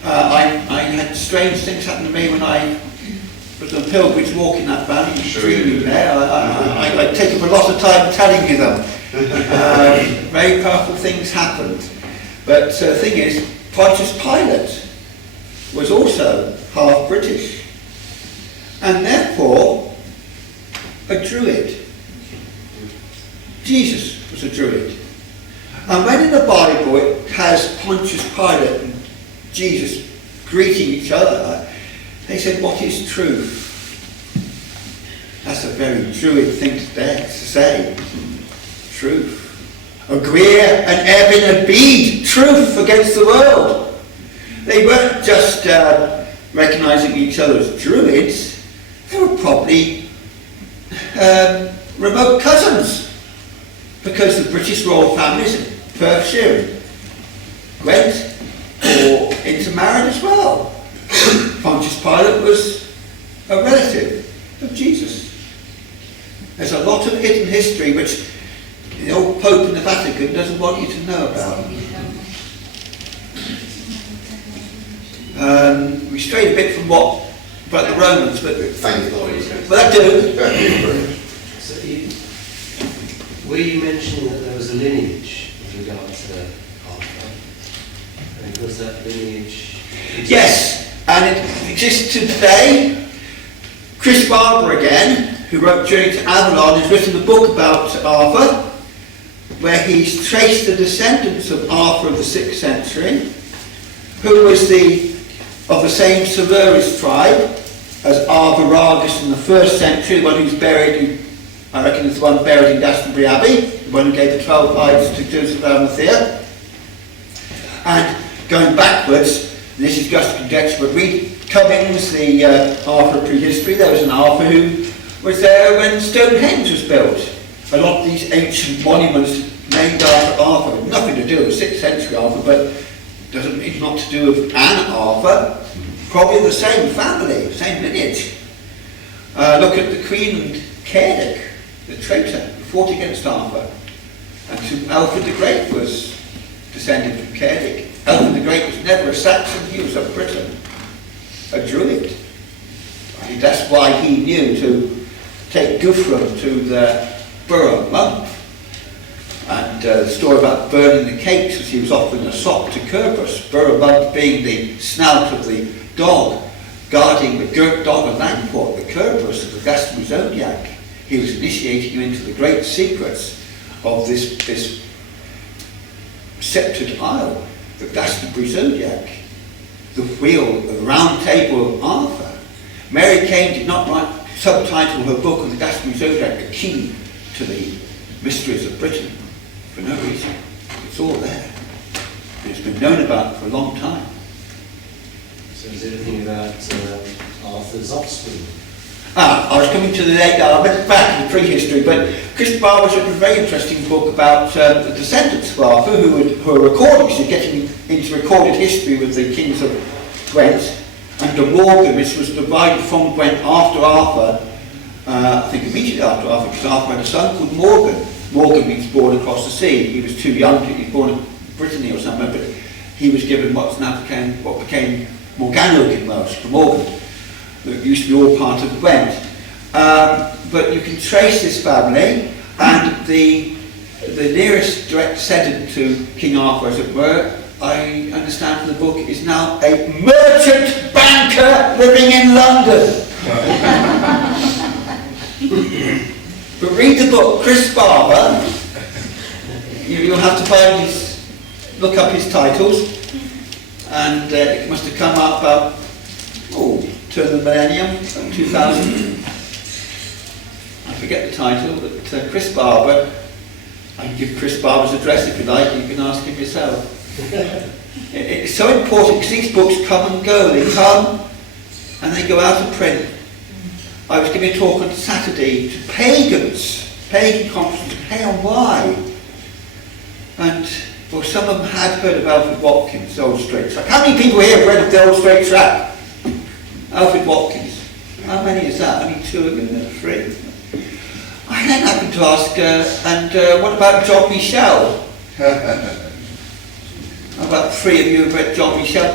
I had strange things happen to me when I was on pilgrimage walking that valley, dreaming there. I take up a lot of time telling you them. Very powerful things happened. But the thing is, Pontius Pilate was also half British, and therefore a Druid. Jesus was a Druid. And when in the Bible it has Pontius Pilate and Jesus greeting each other, they said, what is truth? That's a very Druid thing to say. Truth. A Greer, an Ebin, a Bede, truth against the world. They weren't just recognising each other as Druids, they were probably remote cousins, because the British royal families in Perthshire went or intermarried as well. Pontius Pilate was a relative of Jesus. There's a lot of hidden history which the old Pope in the Vatican doesn't want you to know about. We strayed a bit from what about the Romans, but Thank you. but I do. So were you mentioning that there was a lineage with regard to Arthur? And was that lineage? Yes, and it exists today. Chris Barber again, who wrote Journey to Avalon, has written a book about Arthur, where he's traced the descendants of Arthur of the 6th century, who was of the same Silures tribe as Arviragus in the 1st century, the one who's buried, I reckon is the one buried in Glastonbury Abbey, the one who gave the 12 hides to Joseph of Arimathea. And going backwards, and this is just conjecture, but read Cummings, the Arthur prehistory. There was an Arthur who was there when Stonehenge was built. A lot of these ancient monuments named after Arthur, nothing to do with 6th century Arthur, but doesn't mean not to do with an Arthur, probably the same family, same lineage. Look at the Queen and Cerdic, the traitor who fought against Arthur. And Alfred the Great was descended from Cerdic. Alfred the Great was never a Saxon, he was a Briton, a Druid. And that's why he knew to take Guthrum to the Borough monk. And the story about burning the cakes as he was offering a sop to Cerberus, Borough monk being the snout of the dog, guarding the girt dog of Langport, the Cerberus of the Glastonbury Zodiac. He was initiating you into the great secrets of this sceptred isle, the Glastonbury Zodiac, the wheel, the round table of Arthur. Mary Kane did not write subtitle her book on the Gascony Zodiac, The Key to the Mysteries of Britain, for no reason. It's all there. It's been known about for a long time. So is there anything about Arthur's offspring? I was coming to the late, I went back to the prehistory, but Chris Barber's written a very interesting book about the descendants of Arthur, who are recording, so getting into recorded history with the kings of Gwent, under Morgan, which was divided from Gwent after Arthur, I think immediately after Arthur, because Arthur had a son called Morgan. Morgan means born across the sea. He was too young to be born in Brittany or somewhere, but he was given what became Morgannwg in Welsh, for Morgan, that used to be all part of Gwent. But you can trace this family, and the nearest direct descendant to King Arthur, as it were, I understand from the book, is now a merchant banker living in London. But read the book, Chris Barber. You'll have to look up his titles, and it must have come up about, turn of the millennium, 2000. I forget the title, but Chris Barber. I can give Chris Barber's address if you like, you can ask him yourself. It's so important because these books come and go. They come and they go out of print. I was giving a talk on Saturday to pagans, pagan conferences, pale and why. And well, some of them had heard of Alfred Watkins, the Old Straight Track. How many people here have read of the Old Straight Track? Alfred Watkins. How many is that? Only 2 of them, 3. I then happened to ask, what about John Michel? How about 3 of you have read John Michel?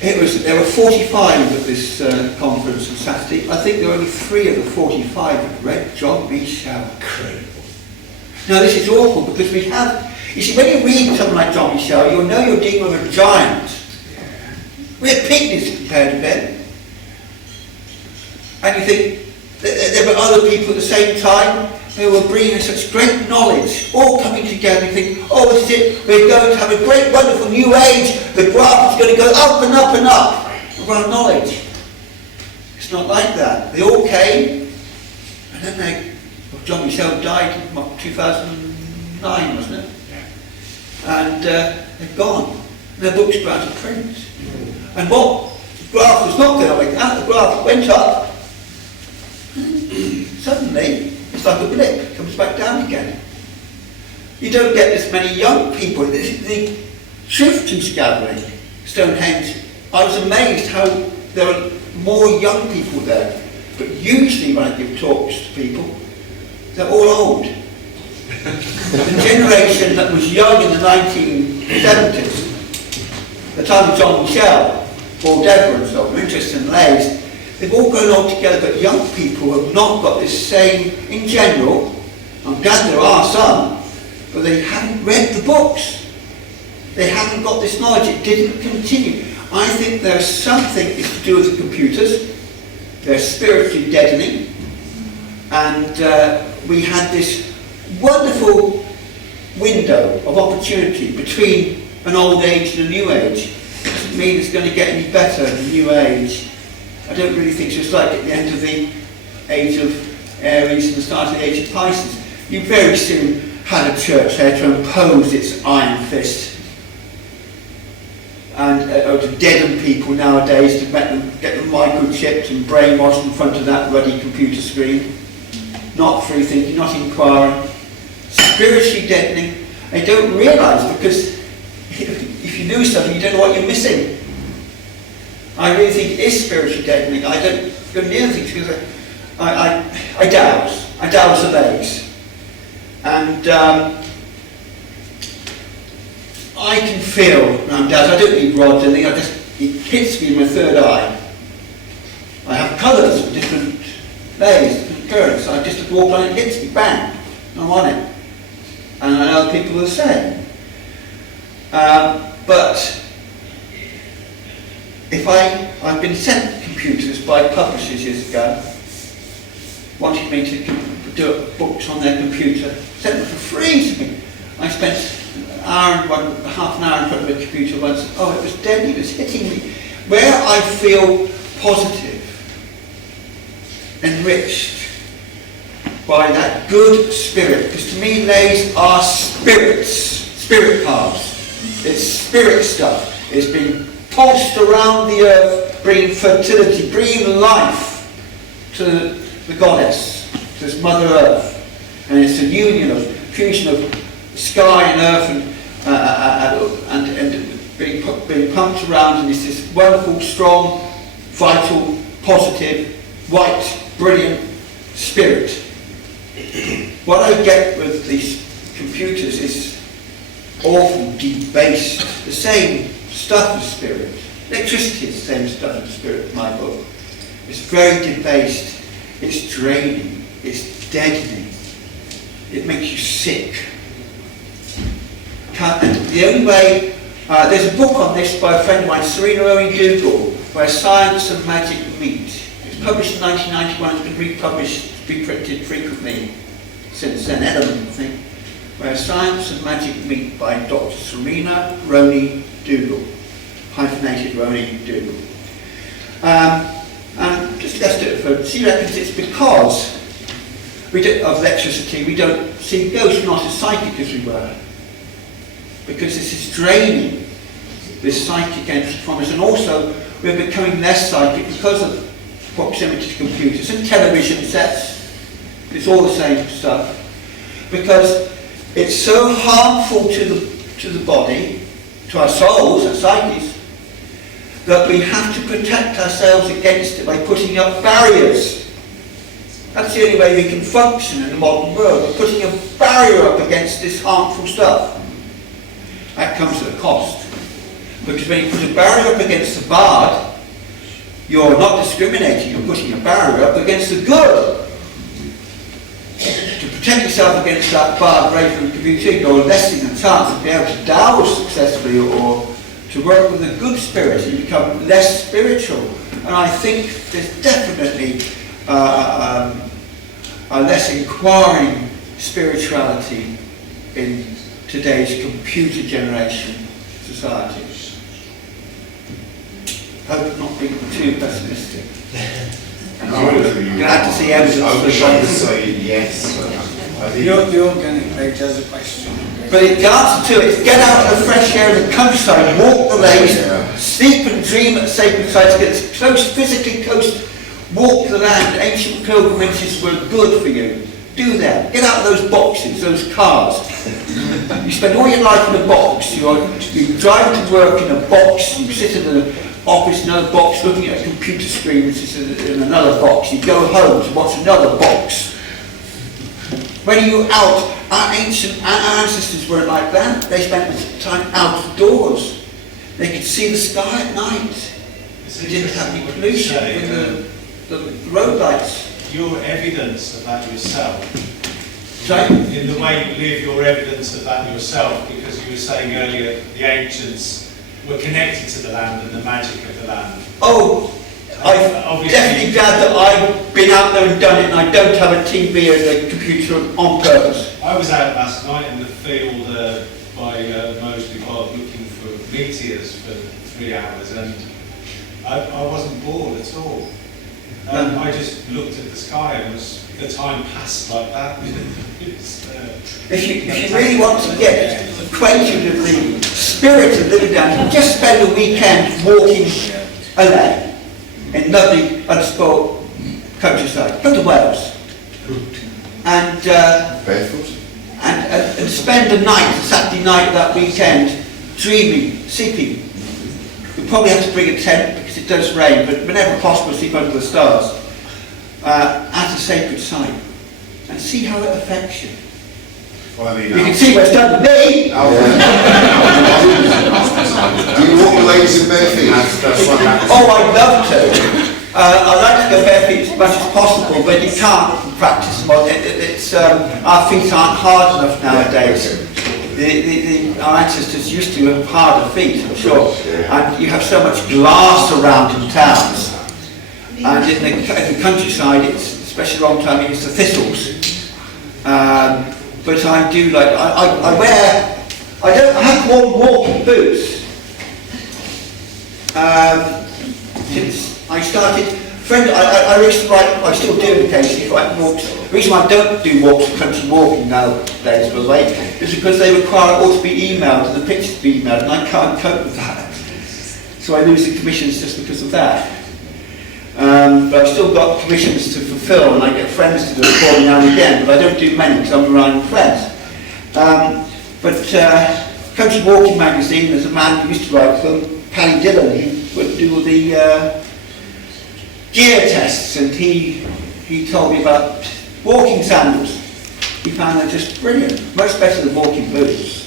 There were 45 at this conference on Saturday. I think there were only 3 of the 45 that read John Michel. Incredible. Now this is awful because we have, you see, when you read something like John Michel, you'll know you're dealing with a giant. We're pygmies compared to them. And you think, there were other people at the same time who were bringing such great knowledge, all coming together and think, oh, this is it, we're going to have a great, wonderful new age, the graph is going to go up and up and up of our knowledge. It's not like that. They all came, and then John Michel died in 2009, wasn't it? And they're gone. And their books go out of print. And what the graph was not going like that, the graph went up, suddenly, it's like a blip, it comes back down again. You don't get this many young people. The Truthjuice gathering, Stonehenge, I was amazed how there are more young people there. But usually when I give talks to people, they're all old. The generation that was young in the 1970s, the time of John Michel, Paul Dever and so on, were interested in Leys, they've all grown old together, but young people have not got this same, in general, I'm glad there are some, but they haven't read the books. They haven't got this knowledge, it didn't continue. I think there's something it's to do with the computers, they're spiritually deadening, and we had this wonderful window of opportunity between an old age and a new age. It doesn't mean it's going to get any better in the new age. I don't really think so. It's like at the end of the age of Aries and the start of the age of Pisces. You very soon had a church there to impose its iron fist and to deaden people nowadays, to make them, get them microchipped and brainwashed in front of that ruddy computer screen. Not free thinking, not inquiring. Spiritually deadening. They don't realise, because if you lose something, you don't know what you're missing. I really think it is spiritually deadening. I don't go near things because I douse. I douse the Leys. And I can feel when I'm doused. I don't need rods or anything. It hits me in my third eye. I have colours of different Leys, different currents. I just walk on it, it hits me, bang, I'm on it. And I know people are the same. But if I've been sent computers by publishers years ago, wanting me to do books on their computer, sent them for free to me. I spent half an hour in front of a computer once. Oh, it was deadly, it was hitting me. Where I feel positive, enriched by that good spirit, because to me Leys are spirits, spirit paths. It's spirit stuff. It's been pulsed around the earth, bringing fertility, bringing life to the goddess, to this Mother Earth. And it's a union of fusion of sky and earth and being pumped around, and it's this wonderful, strong, vital, positive, white, brilliant spirit. What I get with these computers is awful, debased, the same stuff as spirit. Electricity is the same stuff as spirit in my book. It's very debased, it's draining, it's deadening, it makes you sick. And the only way, there's a book on this by a friend of mine, Serena Owen-Dougal, where science and magic meet. It was published in 1991, it's been republished, reprinted frequently since then, Element, I think. Where Science and Magic Meet by Dr. Serena Roney-Dougal, hyphenated Roney-Dougal. And just let's do it for, she reckons it's because of electricity we don't see ghosts, we're not as psychic as we were. Because this is draining this psychic energy from us, and also we're becoming less psychic because of proximity to computers and television sets. It's all the same stuff. Because it's so harmful to the body, to our souls, our psyches, that we have to protect ourselves against it by putting up barriers. That's the only way we can function in the modern world, by putting a barrier up against this harmful stuff. That comes at a cost. Because when you put a barrier up against the bad, you're not discriminating, you're putting a barrier up against the good. To protect yourself against that bad ray from the computer, you're lessening the chance of being able to douse successfully or to work with a good spirit and become less spiritual. And I think there's definitely a less inquiring spirituality in today's computer generation society. Hope I'm not being too pessimistic. And I'm glad to see evidence. I was trying to say yes, but I think The organic page has a question. But the answer to it is get out of the fresh air of the countryside, walk the Leys, sleep and dream at sacred sites, get as close, physically close, walk the land. Ancient pilgrimages were good for you. Do that. Get out of those boxes, those cars. You spend all your life in a box. You drive to work in a box, you sit in an office in another box looking at a computer screen which is in another box. You go home to watch another box. When are you out? Our ancestors weren't like that. They spent time outdoors. They could see the sky at night. They didn't have any pollution with the road lights. Your evidence of that yourself. Sorry? In the way you live, your evidence of that yourself, because you were saying earlier the ancients were connected to the land and the magic of the land. Oh, I'm definitely glad that I've been out there and done it, and I don't have a TV and a computer on purpose. I was out last night in the field by Moseley Park looking for meteors for 3 hours, and I wasn't bored at all. I just looked at the sky and the time passed like that. If you really want to get acquainted with the spirit of living down, just spend a weekend walking a lane in lovely, unspoiled countryside. Go to Wales. And Barefoot? and spend a night, a Saturday night that weekend, dreaming, sleeping. You probably have to bring a tent because it does rain, but whenever possible, sleep under the stars at a sacred site, and see how it affects you. well, I mean, You can see what it's done to me. Do you walk the Leys in bare feet? that's what happens. Oh, I'd love to. I'd like to go barefoot as much as possible, but you can't practice them. Our feet aren't hard enough nowadays. Our ancestors used to have harder feet, I'm sure. And you have so much glass around in towns. And in the countryside, it's especially long time, it's the thistles. But I do like, I have worn walking boots. Since I started Friend, I used to write, I still do occasionally, write walks. The reason why I don't do walks for country walking nowadays, by the way, is because they require it all to be emailed and the pictures to be emailed, and I can't cope with that. So I lose the commissions just because of that. But I've still got commissions to fulfill, and I get friends to do it for me now and again, but I don't do many because I'm relying on friends. Country Walking magazine, there's a man who used to write for them, Paddy Dillon, he would do the gear tests, and he told me about walking sandals. He found them just brilliant, much better than walking boots.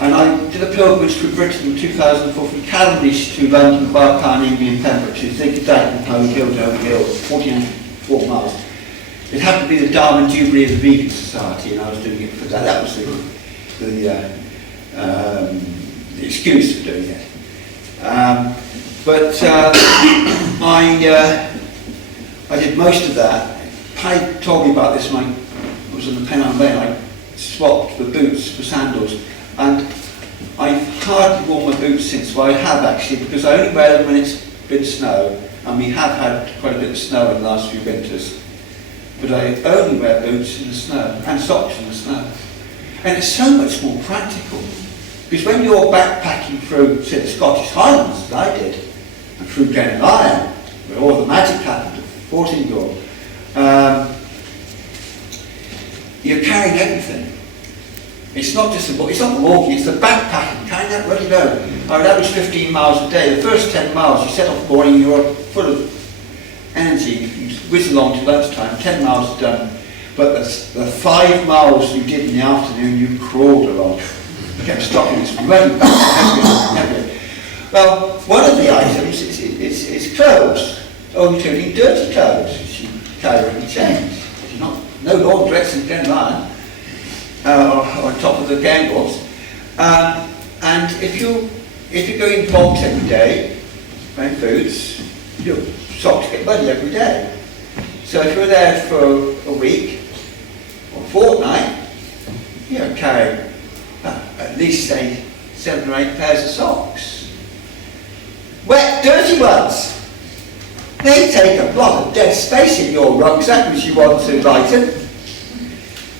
And I did a pilgrimage through Britain in 2004 from Cavendish to London via Carnegie and Pembrokeshire, zigzag and Home Hill over hill, 44 miles. It happened to be the Diamond Jubilee of the Vegan Society, and I was doing it for that. That was the excuse for doing it. I did most of that. Paddy told me about this when I was on the Pennine Lane. I swapped the boots for sandals, and I've hardly worn my boots since. Well, I have actually, because I only wear them when it's been snow, and we have had quite a bit of snow in the last few winters. But I only wear boots in the snow, and socks in the snow. And it's so much more practical, because when you're backpacking through, say, the Scottish Highlands, as I did, and through Camlann, where all the magic happened, Portingal, you're carrying everything. It's not just it's not the walking, it's the backpacking, carrying that ready load. I would average 15 miles a day. The first 10 miles, you set off morning, you're full of energy, you whiz along to lunchtime, 10 miles done. But the 5 miles you did in the afternoon, you crawled along. You kept stopping, it's running back, heavier. Well, one of the items is clothes, including dirty clothes, which you carry and change. You're no laundrettes in Camlann, on top of the gangles. And if you're going bogs every day, wearing boots, your socks get muddy every day. So if you're there for a week or a fortnight, you're carrying at least, say, 7 or 8 pairs of socks. Wet, dirty ones. They take a lot of dead space in your rucksack which you want to lighten.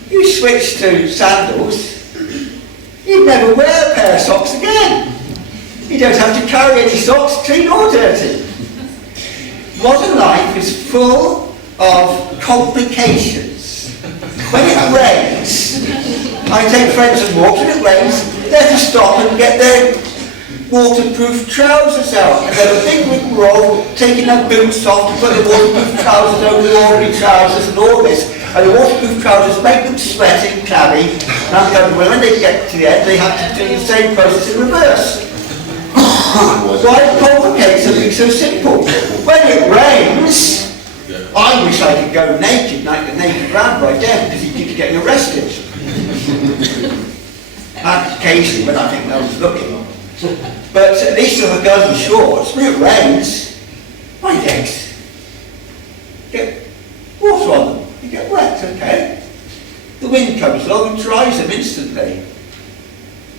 You switch to sandals, you never wear a pair of socks again. You don't have to carry any socks, clean or dirty. Modern life is full of complications. When it rains, I take friends and walks, when it rains, they have to stop and get their waterproof trousers out, and then a big rigmarole taking their boots off to put the waterproof trousers over the ordinary trousers and all this, and the waterproof trousers make them sweaty, clammy, and I'm going, well, when they get to the end they have to do the same process in reverse. Why complicate something so simple? When it rains, I wish I could go naked, like the naked round right there, because you keep getting arrested. Occasionally, but I think no one's looking. But at least if I go in shorts, when it rains, my legs get water on them. You get wet, okay? The wind comes along and dries them instantly.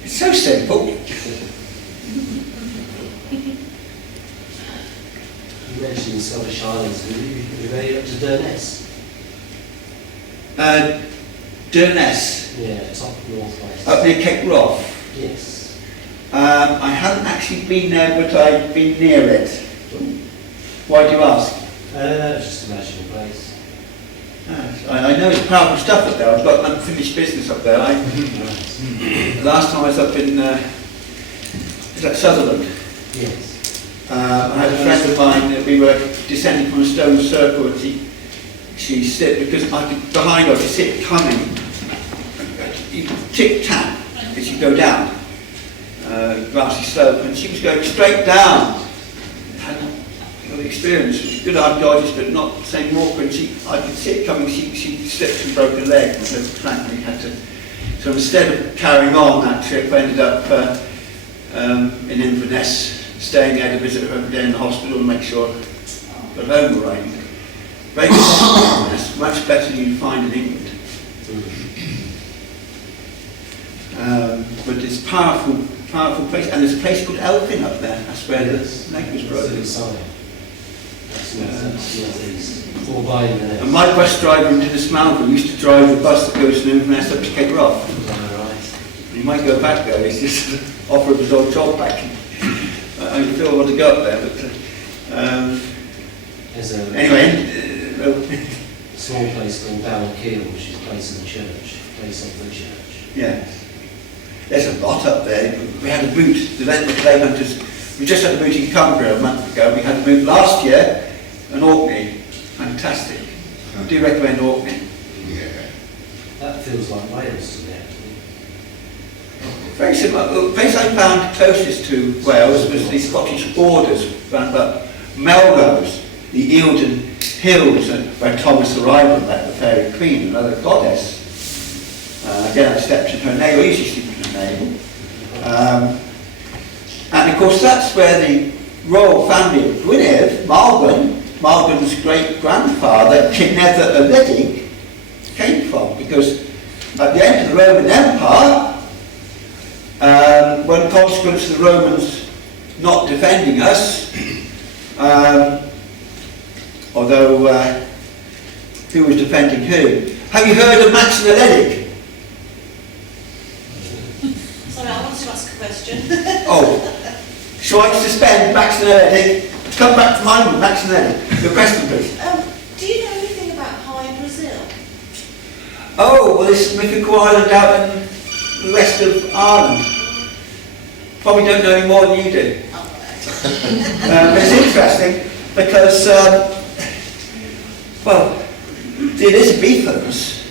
It's so simple. You mentioned the Scottish Islands. You made it up to Durness? Durness? Yeah, top northwest. Up near Cape Wrath? Yes. I haven't actually been there, but I've been near it. Why do you ask? Just a magical place. I know it's powerful stuff up there. I've got unfinished business up there. The last time I was up in is that Sutherland? Yes. I had a friend of mine that we were descending from a stone circle, and she slipped because I could behind her. She see it coming. You tick tap as you go down. Grassy slope, and she was going straight down. Had the experience, was a good archaeologist, but not the same walker, and I could see it coming. She slipped and broke her leg, and so frankly had to. So instead of carrying on that trip, I ended up in Inverness, staying there to visit her every day in the hospital and make sure I got home all right. Very good, Inverness, much better than you find in England. But it's powerful place, and there's a place called Elphin up there. That's where the leg was broken. That's northeast, or by in the next. And my bus driver in Dismantle used to drive the bus that goes from Inverness up to Cape Rock. Right. He might go back there, he's just offered his old job back. I still want to go up there, but There's a anyway, small place called Dowsing, which is a place in the church, place of the church. yeah. There's a lot up there. We had a boot, the clay hunters. We just had a boot in Cumbria a month ago. We had a boot last year, an Orkney. Fantastic. I do recommend Orkney. Yeah. That feels like Wales to me, actually. Very similar. The place I found closest to Wales was the Scottish borders, around about Melrose, the Eildon Hills, where Thomas Arrival met the Fairy Queen, another goddess. Again, I slept in her navel, I usually sleep in her navel. And of course that's where the royal family of Gwynedd, Malcolm's great-grandfather, Cynedda of Lydig, came from, because at the end of the Roman Empire, when consequence of the Romans not defending us, although who was defending who? Have you heard of Max and Lydig? Sorry, I want to ask a question. Oh, shall I suspend Max and Lydig? Come back to mine with Max and Lydig. Your question, please. Do you know anything about High Brazil? Oh, well, this mythical island out in the west of Ireland. Probably don't know any more than you do. But it's interesting because, well, the Elizabethans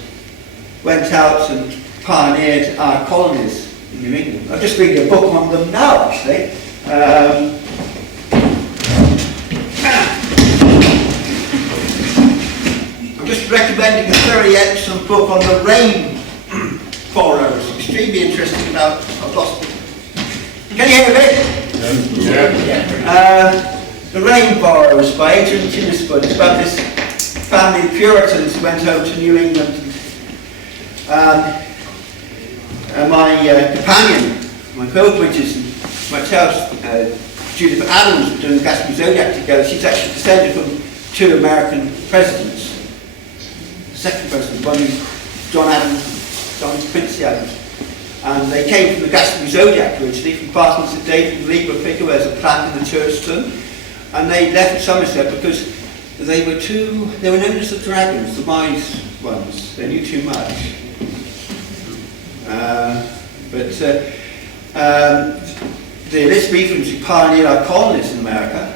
went out and pioneered our colonies in New England. I'm just reading a book on them now, actually. I'm just recommending a very excellent book on the rain borrows. Extremely interesting about. I've lost it. Can you hear me? Yeah. The Rain Borrows by Adrian Tinisford. It's about this family of Puritans who went home to New England. And my companion, my pilgrimages and myself, Judith Adams, were doing the Gatsby Zodiac together. She's actually descended from 2 American presidents. The second president, one John Adams, John Quincy Adams. And they came from the Gatsby Zodiac originally, from Parsons and David, the Libra figure, there's a plaque in the church to them. And they left Somerset because they were known as the dragons, the wise ones. They knew too much. The Elizabethans who pioneered our colonies in America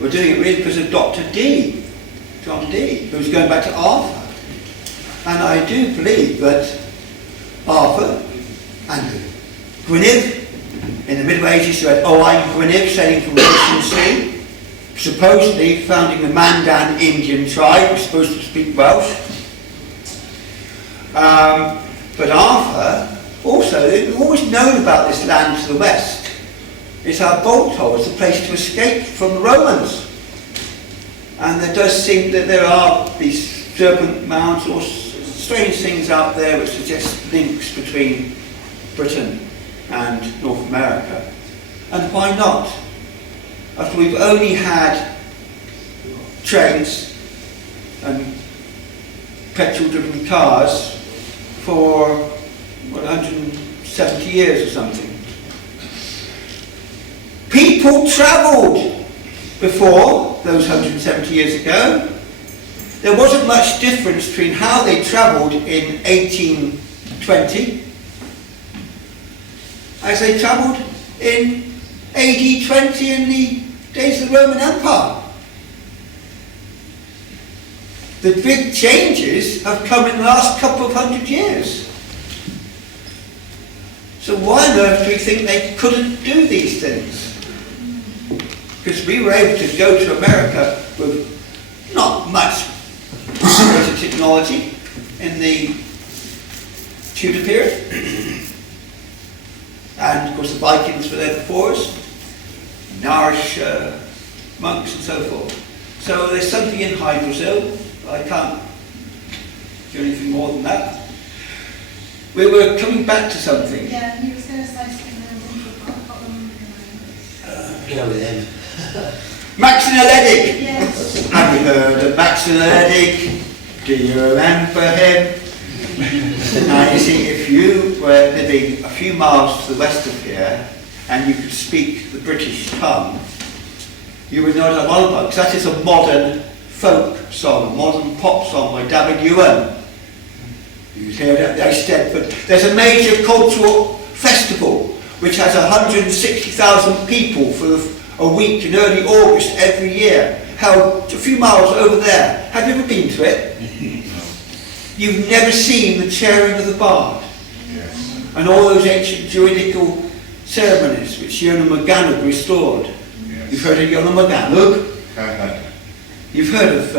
were doing it really because of Dr. D, John Dee, who was going back to Arthur. And I do believe that Arthur and Gwynedd, in the Middle Ages, who had Owain Gwynedd sailing from the Ocean Sea, supposedly founding the Mandan Indian tribe, who was supposed to speak Welsh. But Arthur, also, they've always known about this land to the west. It's our bolt hole, it's a place to escape from the Romans. And there does seem that there are these serpent mounds or strange things out there which suggest links between Britain and North America. And why not? After we've only had trains and petrol-driven cars for 170 years or something. People travelled before those 170 years ago. There wasn't much difference between how they travelled in 1820 as they travelled in AD 20 in the days of the Roman Empire. The big changes have come in the last couple of 100 years. So why on earth do we think they couldn't do these things? Because we were able to go to America with not much technology in the Tudor period. And of course the Vikings were there before us, and Irish monks and so forth. So there's something in High Brazil. I can't do anything more than that. We were coming back to something. Yeah, he was going to say something. I got them. Go with him. Maxinaledig. Yes. Have you heard of Maxinaledig? Do you remember him? Now you see, if you were living a few miles to the west of here and you could speak the British tongue, you would know what I'm on about, because that is a modern folk song, a modern pop song by David Ewan. You'd hear that instead, but there's a major cultural festival which has 160,000 people for a week in early August every year, held a few miles over there. Have you ever been to it? You've never seen the chairing of the bard and all those ancient Druidical ceremonies which Iona Maganug restored. Yes. You've heard of Iona Maganug? You've heard of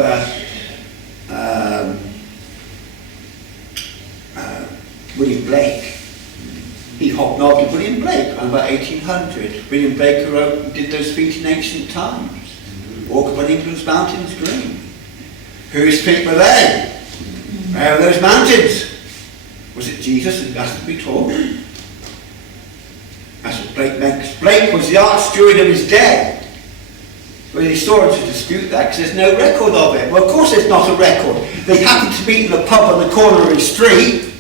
William Blake. He hobnobbed with William Blake around about 1800. William Blake wrote and did those feet in ancient times. Walk upon England's mountains green. Whose feet were they? Where are those mountains? Was it Jesus and that's to be told? That's what Blake meant, because Blake was the arch-druid of his day. Well, the historians would dispute that because there's no record of it. Well, of course there's not a record. They happened to meet in a pub on the corner of his street.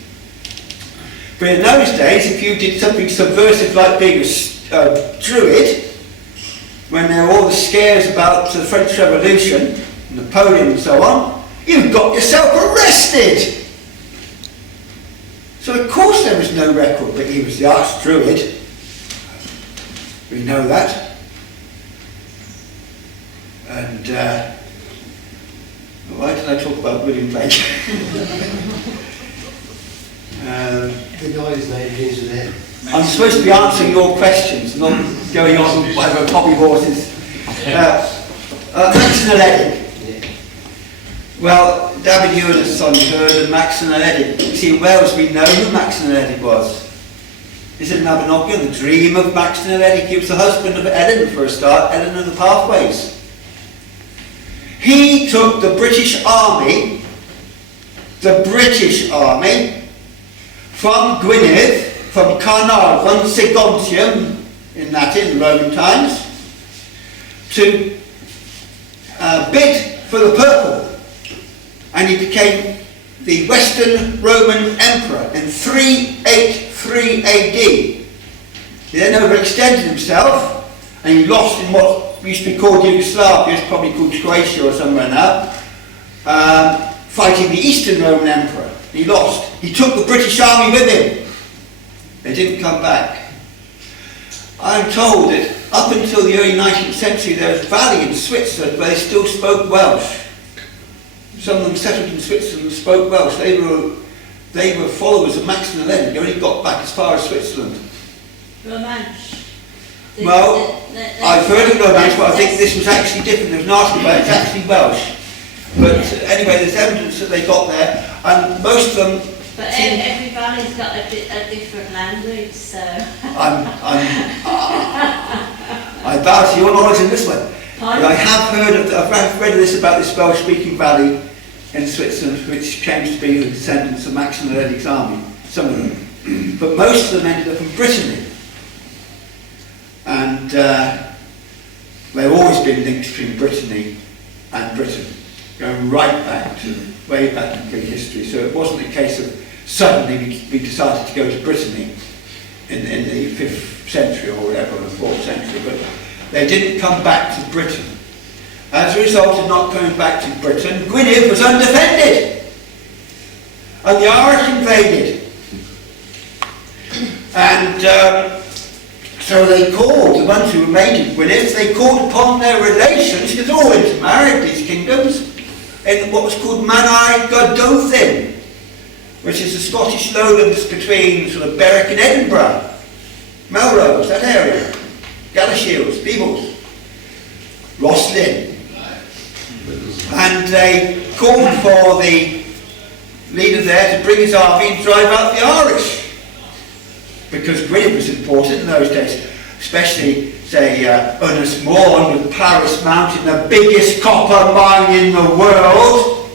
But in those days, if you did something subversive like being a druid, when there were all the scares about the French Revolution, Napoleon and so on, you got yourself arrested. So of course there was no record, but he was the arch-druid. We know that. And why did I talk about William Blake? The guy whose name begins with M. I'm supposed to be answering your questions, not going on whatever hobby horses. Maxinaledig. Well, David Ewan has heard of Maxinaledig. You see, in Wales we know who Maxinaledig was. Is it Mabinogion, the dream of Maxinaledig? He was the husband of Ellen for a start, Ellen of the Pathways. He took the British Army, from Gwynedd, from Carnarvon, Segontium, in Latin, Roman times, to bid for the purple. And he became the Western Roman Emperor in 383 AD. He then overextended himself, and he lost in what used to be called Yugoslavia, it's probably called Croatia or somewhere now, fighting the Eastern Roman Emperor. He lost. He took the British Army with him. They didn't come back. I'm told that up until the early 19th century there was a valley in Switzerland where they still spoke Welsh. Some of them settled in Switzerland and spoke Welsh. They were followers of Maxinaledig. They only got back as far as Switzerland. Romansh. Well, I've heard of Romansh, but I think this was actually different. There was an article about it. It's actually Welsh. But anyway, there's evidence that they got there, and most of them. But every valley's got a different language, so. I bow to your knowledge in this one. Pardon? I have heard of. I've read this about this Welsh-speaking valley in Switzerland, which claims to be the descendants of Maxinaledig's army. Some of them, but most of them ended up in Brittany, and there have always been links between Brittany and Britain, going right back to way back in Greek history. So it wasn't a case of suddenly we decided to go to Brittany in the 5th century or whatever, or the 4th century, but they didn't come back to Britain. As a result of not coming back to Britain, Gwynedd was undefended, and the Irish invaded. And so they called, the ones who remained in Gwynedd, they called upon their relations, because they're all intermarried, these kingdoms, in what was called Manai Godolphin, which is the Scottish lowlands between sort of Berwick and Edinburgh, Melrose, that area, Galashiels, Peebles, Rosslyn. And they called for the leader there to bring his army and drive out the Irish. Because Gwynedd was important in those days, especially, say, Ynys Môn with Paris Mountain, the biggest copper mine in the world.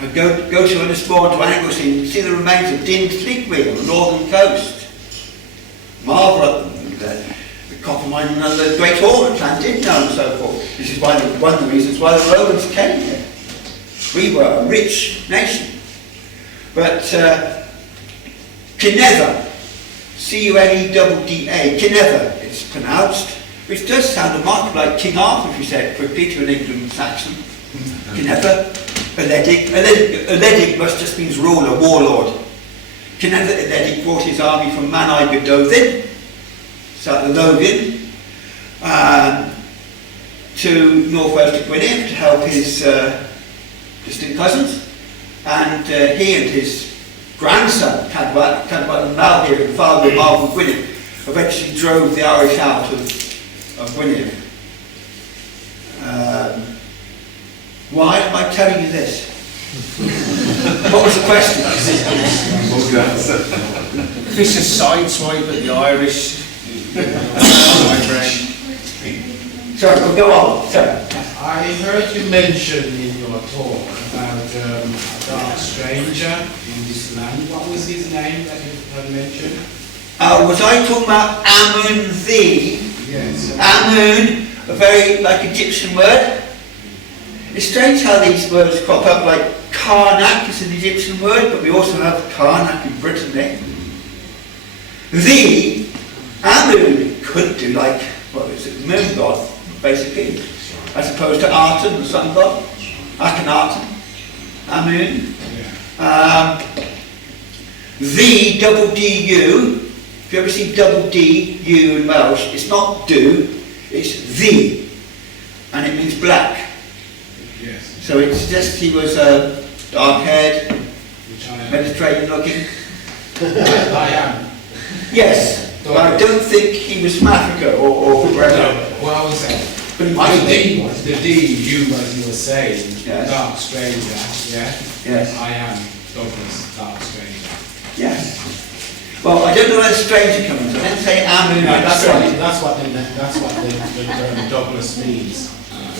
And go to Ynys Môn, to Anglesey, and see the remains of Dyn Fleetwheel on the northern coast. Marvel at them. The copper mine and the great ore planted, and so forth. This is one of the reasons why the Romans came here. We were a rich nation. But Cineva, C-U-N-E-double-D-A, Cineva, it's pronounced, which does sound a mark like King Arthur, if you say it quickly to an England Saxon. Cineva, Eledig must just means ruler, warlord. Cineva Eledig brought his army from Manai Godovin, south of Lothian, to northwest of Gwynedd to help his distant cousins, and he and his grandson, Cadwal Malhir, and father of Marvel Gwynedd, eventually drove the Irish out of Gwynedd. Why am I telling you this? What was the question? Vicious sideswipe at the Irish. Sorry, we'll go on. Sorry. I heard you mention in your talk about a dark stranger in this land. What was his name that you had mentioned? Was I talking about Amun thee? Yes. Amun, a very like Egyptian word. It's strange how these words crop up, like Karnak is an Egyptian word, but we also have Karnak in Brittany. The Amun could do like, what is it, the moon god, basically, as opposed to Aten, the sun god, Akhenaten, Amun. The double D-U, if you ever see double D-U in Welsh, it's not do, it's the, and it means black. Yes. So it suggests he was dark-haired, Mediterranean looking. I am. Yes, but I don't think he was from Africa or wherever. No, what I was saying. But he might be. The D, you as you were saying, Yes. dark stranger, yeah? Yes. I am Douglas, dark stranger. Yes. Well, I don't know where the stranger comes from. I didn't say Amun. That's what the term Douglas means.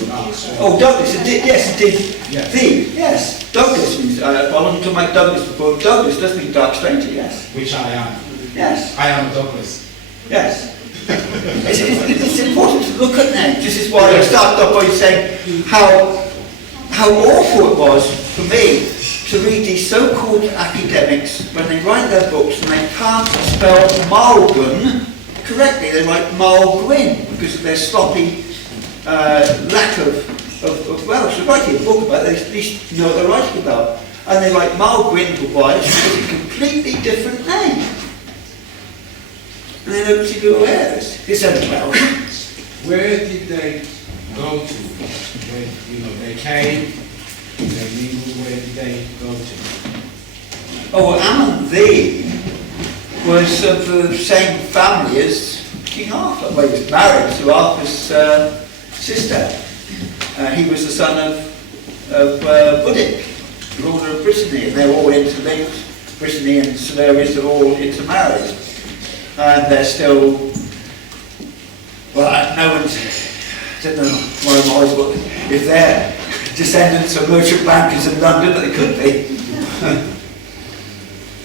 Dark stranger. Oh, Douglas, yes, it did. Yeah. The, yes. Douglas means, I wasn't talking about Douglas before. Douglas does mean dark stranger, yes. Which I am. Yes. I am Douglas. Yes. It's important to look at names. This is why I started off by saying how awful it was for me to read these so-called academics when they write their books and they can't spell Malgun correctly. They write Malgwyn because of their sloppy lack of Welsh. They're writing a book about it, they at least know what they're writing about. And they write Malgwyn for Welsh, which is a completely different name. And they don't seem to be aware of this. It's only Welsh. Where did they go to? When, they came, they mingled, where did they go to? Oh, well, Amun the was of the same family as King Arthur. Well, he was married to Arthur's sister. He was the son of Budic, ruler of Brittany, and they were all interlinked. Brittany and Silurius are all intermarried. And they're still, well, no one's, I don't know why I'm always, but if they're descendants of merchant bankers in London, they could be.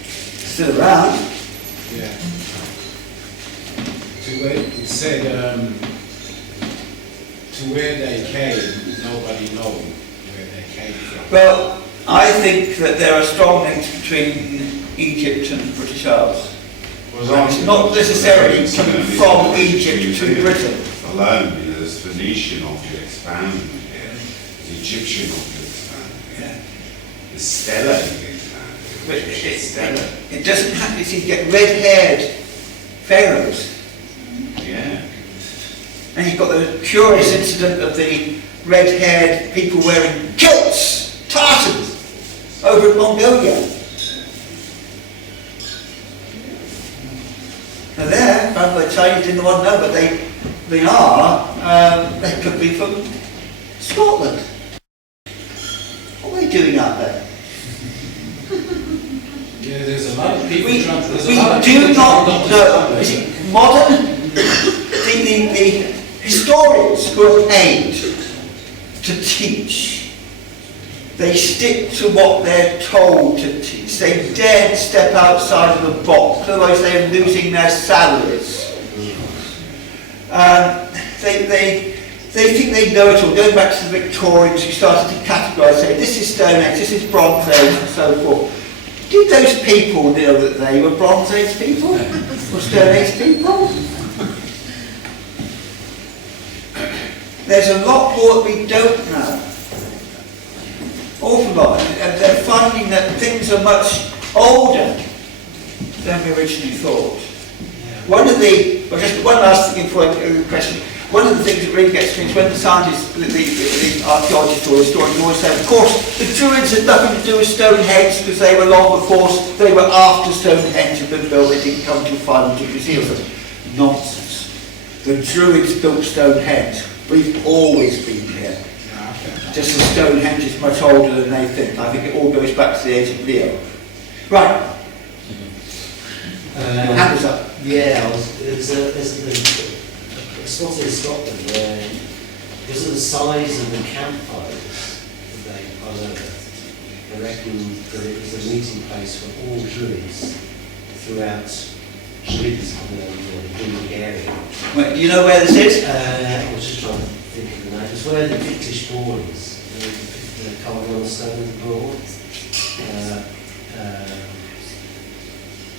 Still around. Yeah. To where, it said, to where they came, nobody knows where they came from. Well, I think that there are strong links between Egypt and the British Isles. It's not necessarily coming from Egypt to Britain. Alone, there's Phoenician objects found here, there's Egyptian objects found here, there's Stella objects found here. It doesn't have, you see, you get red-haired pharaohs. Yeah. And you've got the curious incident of the red-haired people wearing kilts, tartans, over in Mongolia. Now there, the Chinese didn't want to know, but they could be from Scotland. What are they doing out there? Yeah, there's a lot of people We trying do not know. You see, modern, the historians who are paid to teach, they stick to what they're told to teach. They daren't step outside of the box, otherwise they're losing their salaries. They think they know it all. Going back to the Victorians who started to categorise, say this is Stone Age, this is Bronze Age, and so forth. Did those people know that they were Bronze Age people or Stone Age people? There's a lot more that we don't know. Awful lot, and they're finding that things are much older than we originally thought. One of the, well, just one last thing before I go to the question. One of the things that really gets me is when the scientists, the archaeologists or historians always say, of course, the Druids had nothing to do with Stonehenge because they were long before, they were after Stonehenge had been built, they didn't come to 500 BC or something. Nonsense. The Druids built Stonehenge. We've always been here. Just as Stonehenge is much older than they think. I think it all goes back to the age of Leo. Right. Your hand is up. Yeah, there's a spot in Scotland where, because of the size of the campfires that they unearthed, they reckon that it was a meeting place for all Druids throughout Druids in the Druidic area. Wait, do you know where this is? I was just trying to think of the name. It's where the Pictish board is, the carving on the stone board.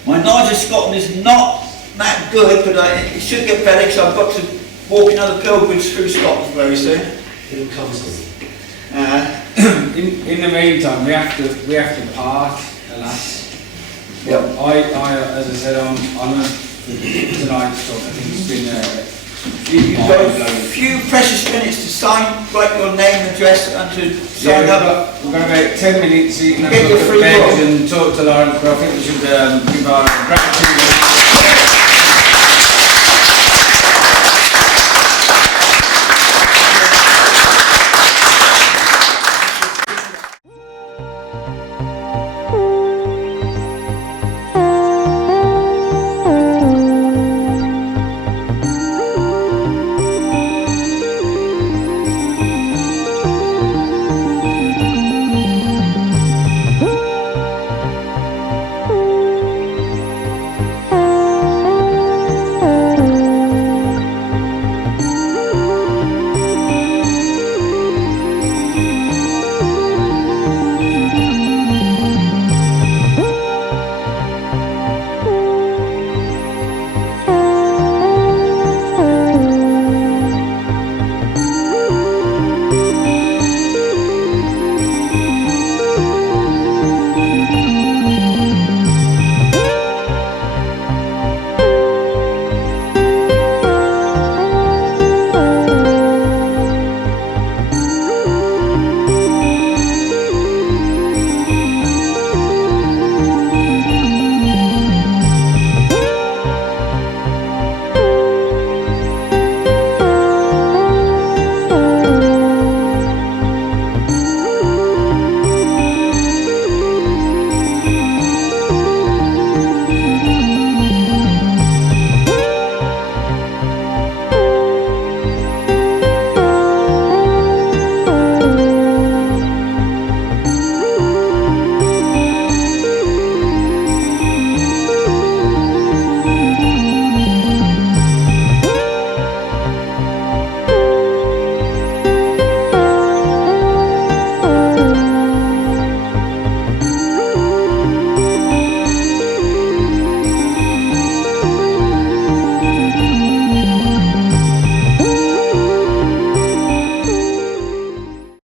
My knowledge of Scotland is not that good, but it should get better because I've got to walk another pilgrimage through Scotland very soon. It'll come to me. In the meantime, we have to part, alas. Yeah. As I said on tonight's talk, I think it's been You've got a few precious minutes to sign, write your name, address, and to sign up. We've got about 10 minutes so you can have Get a your look free at bed book. and talk to Laurence, but I think we should give our gratitude.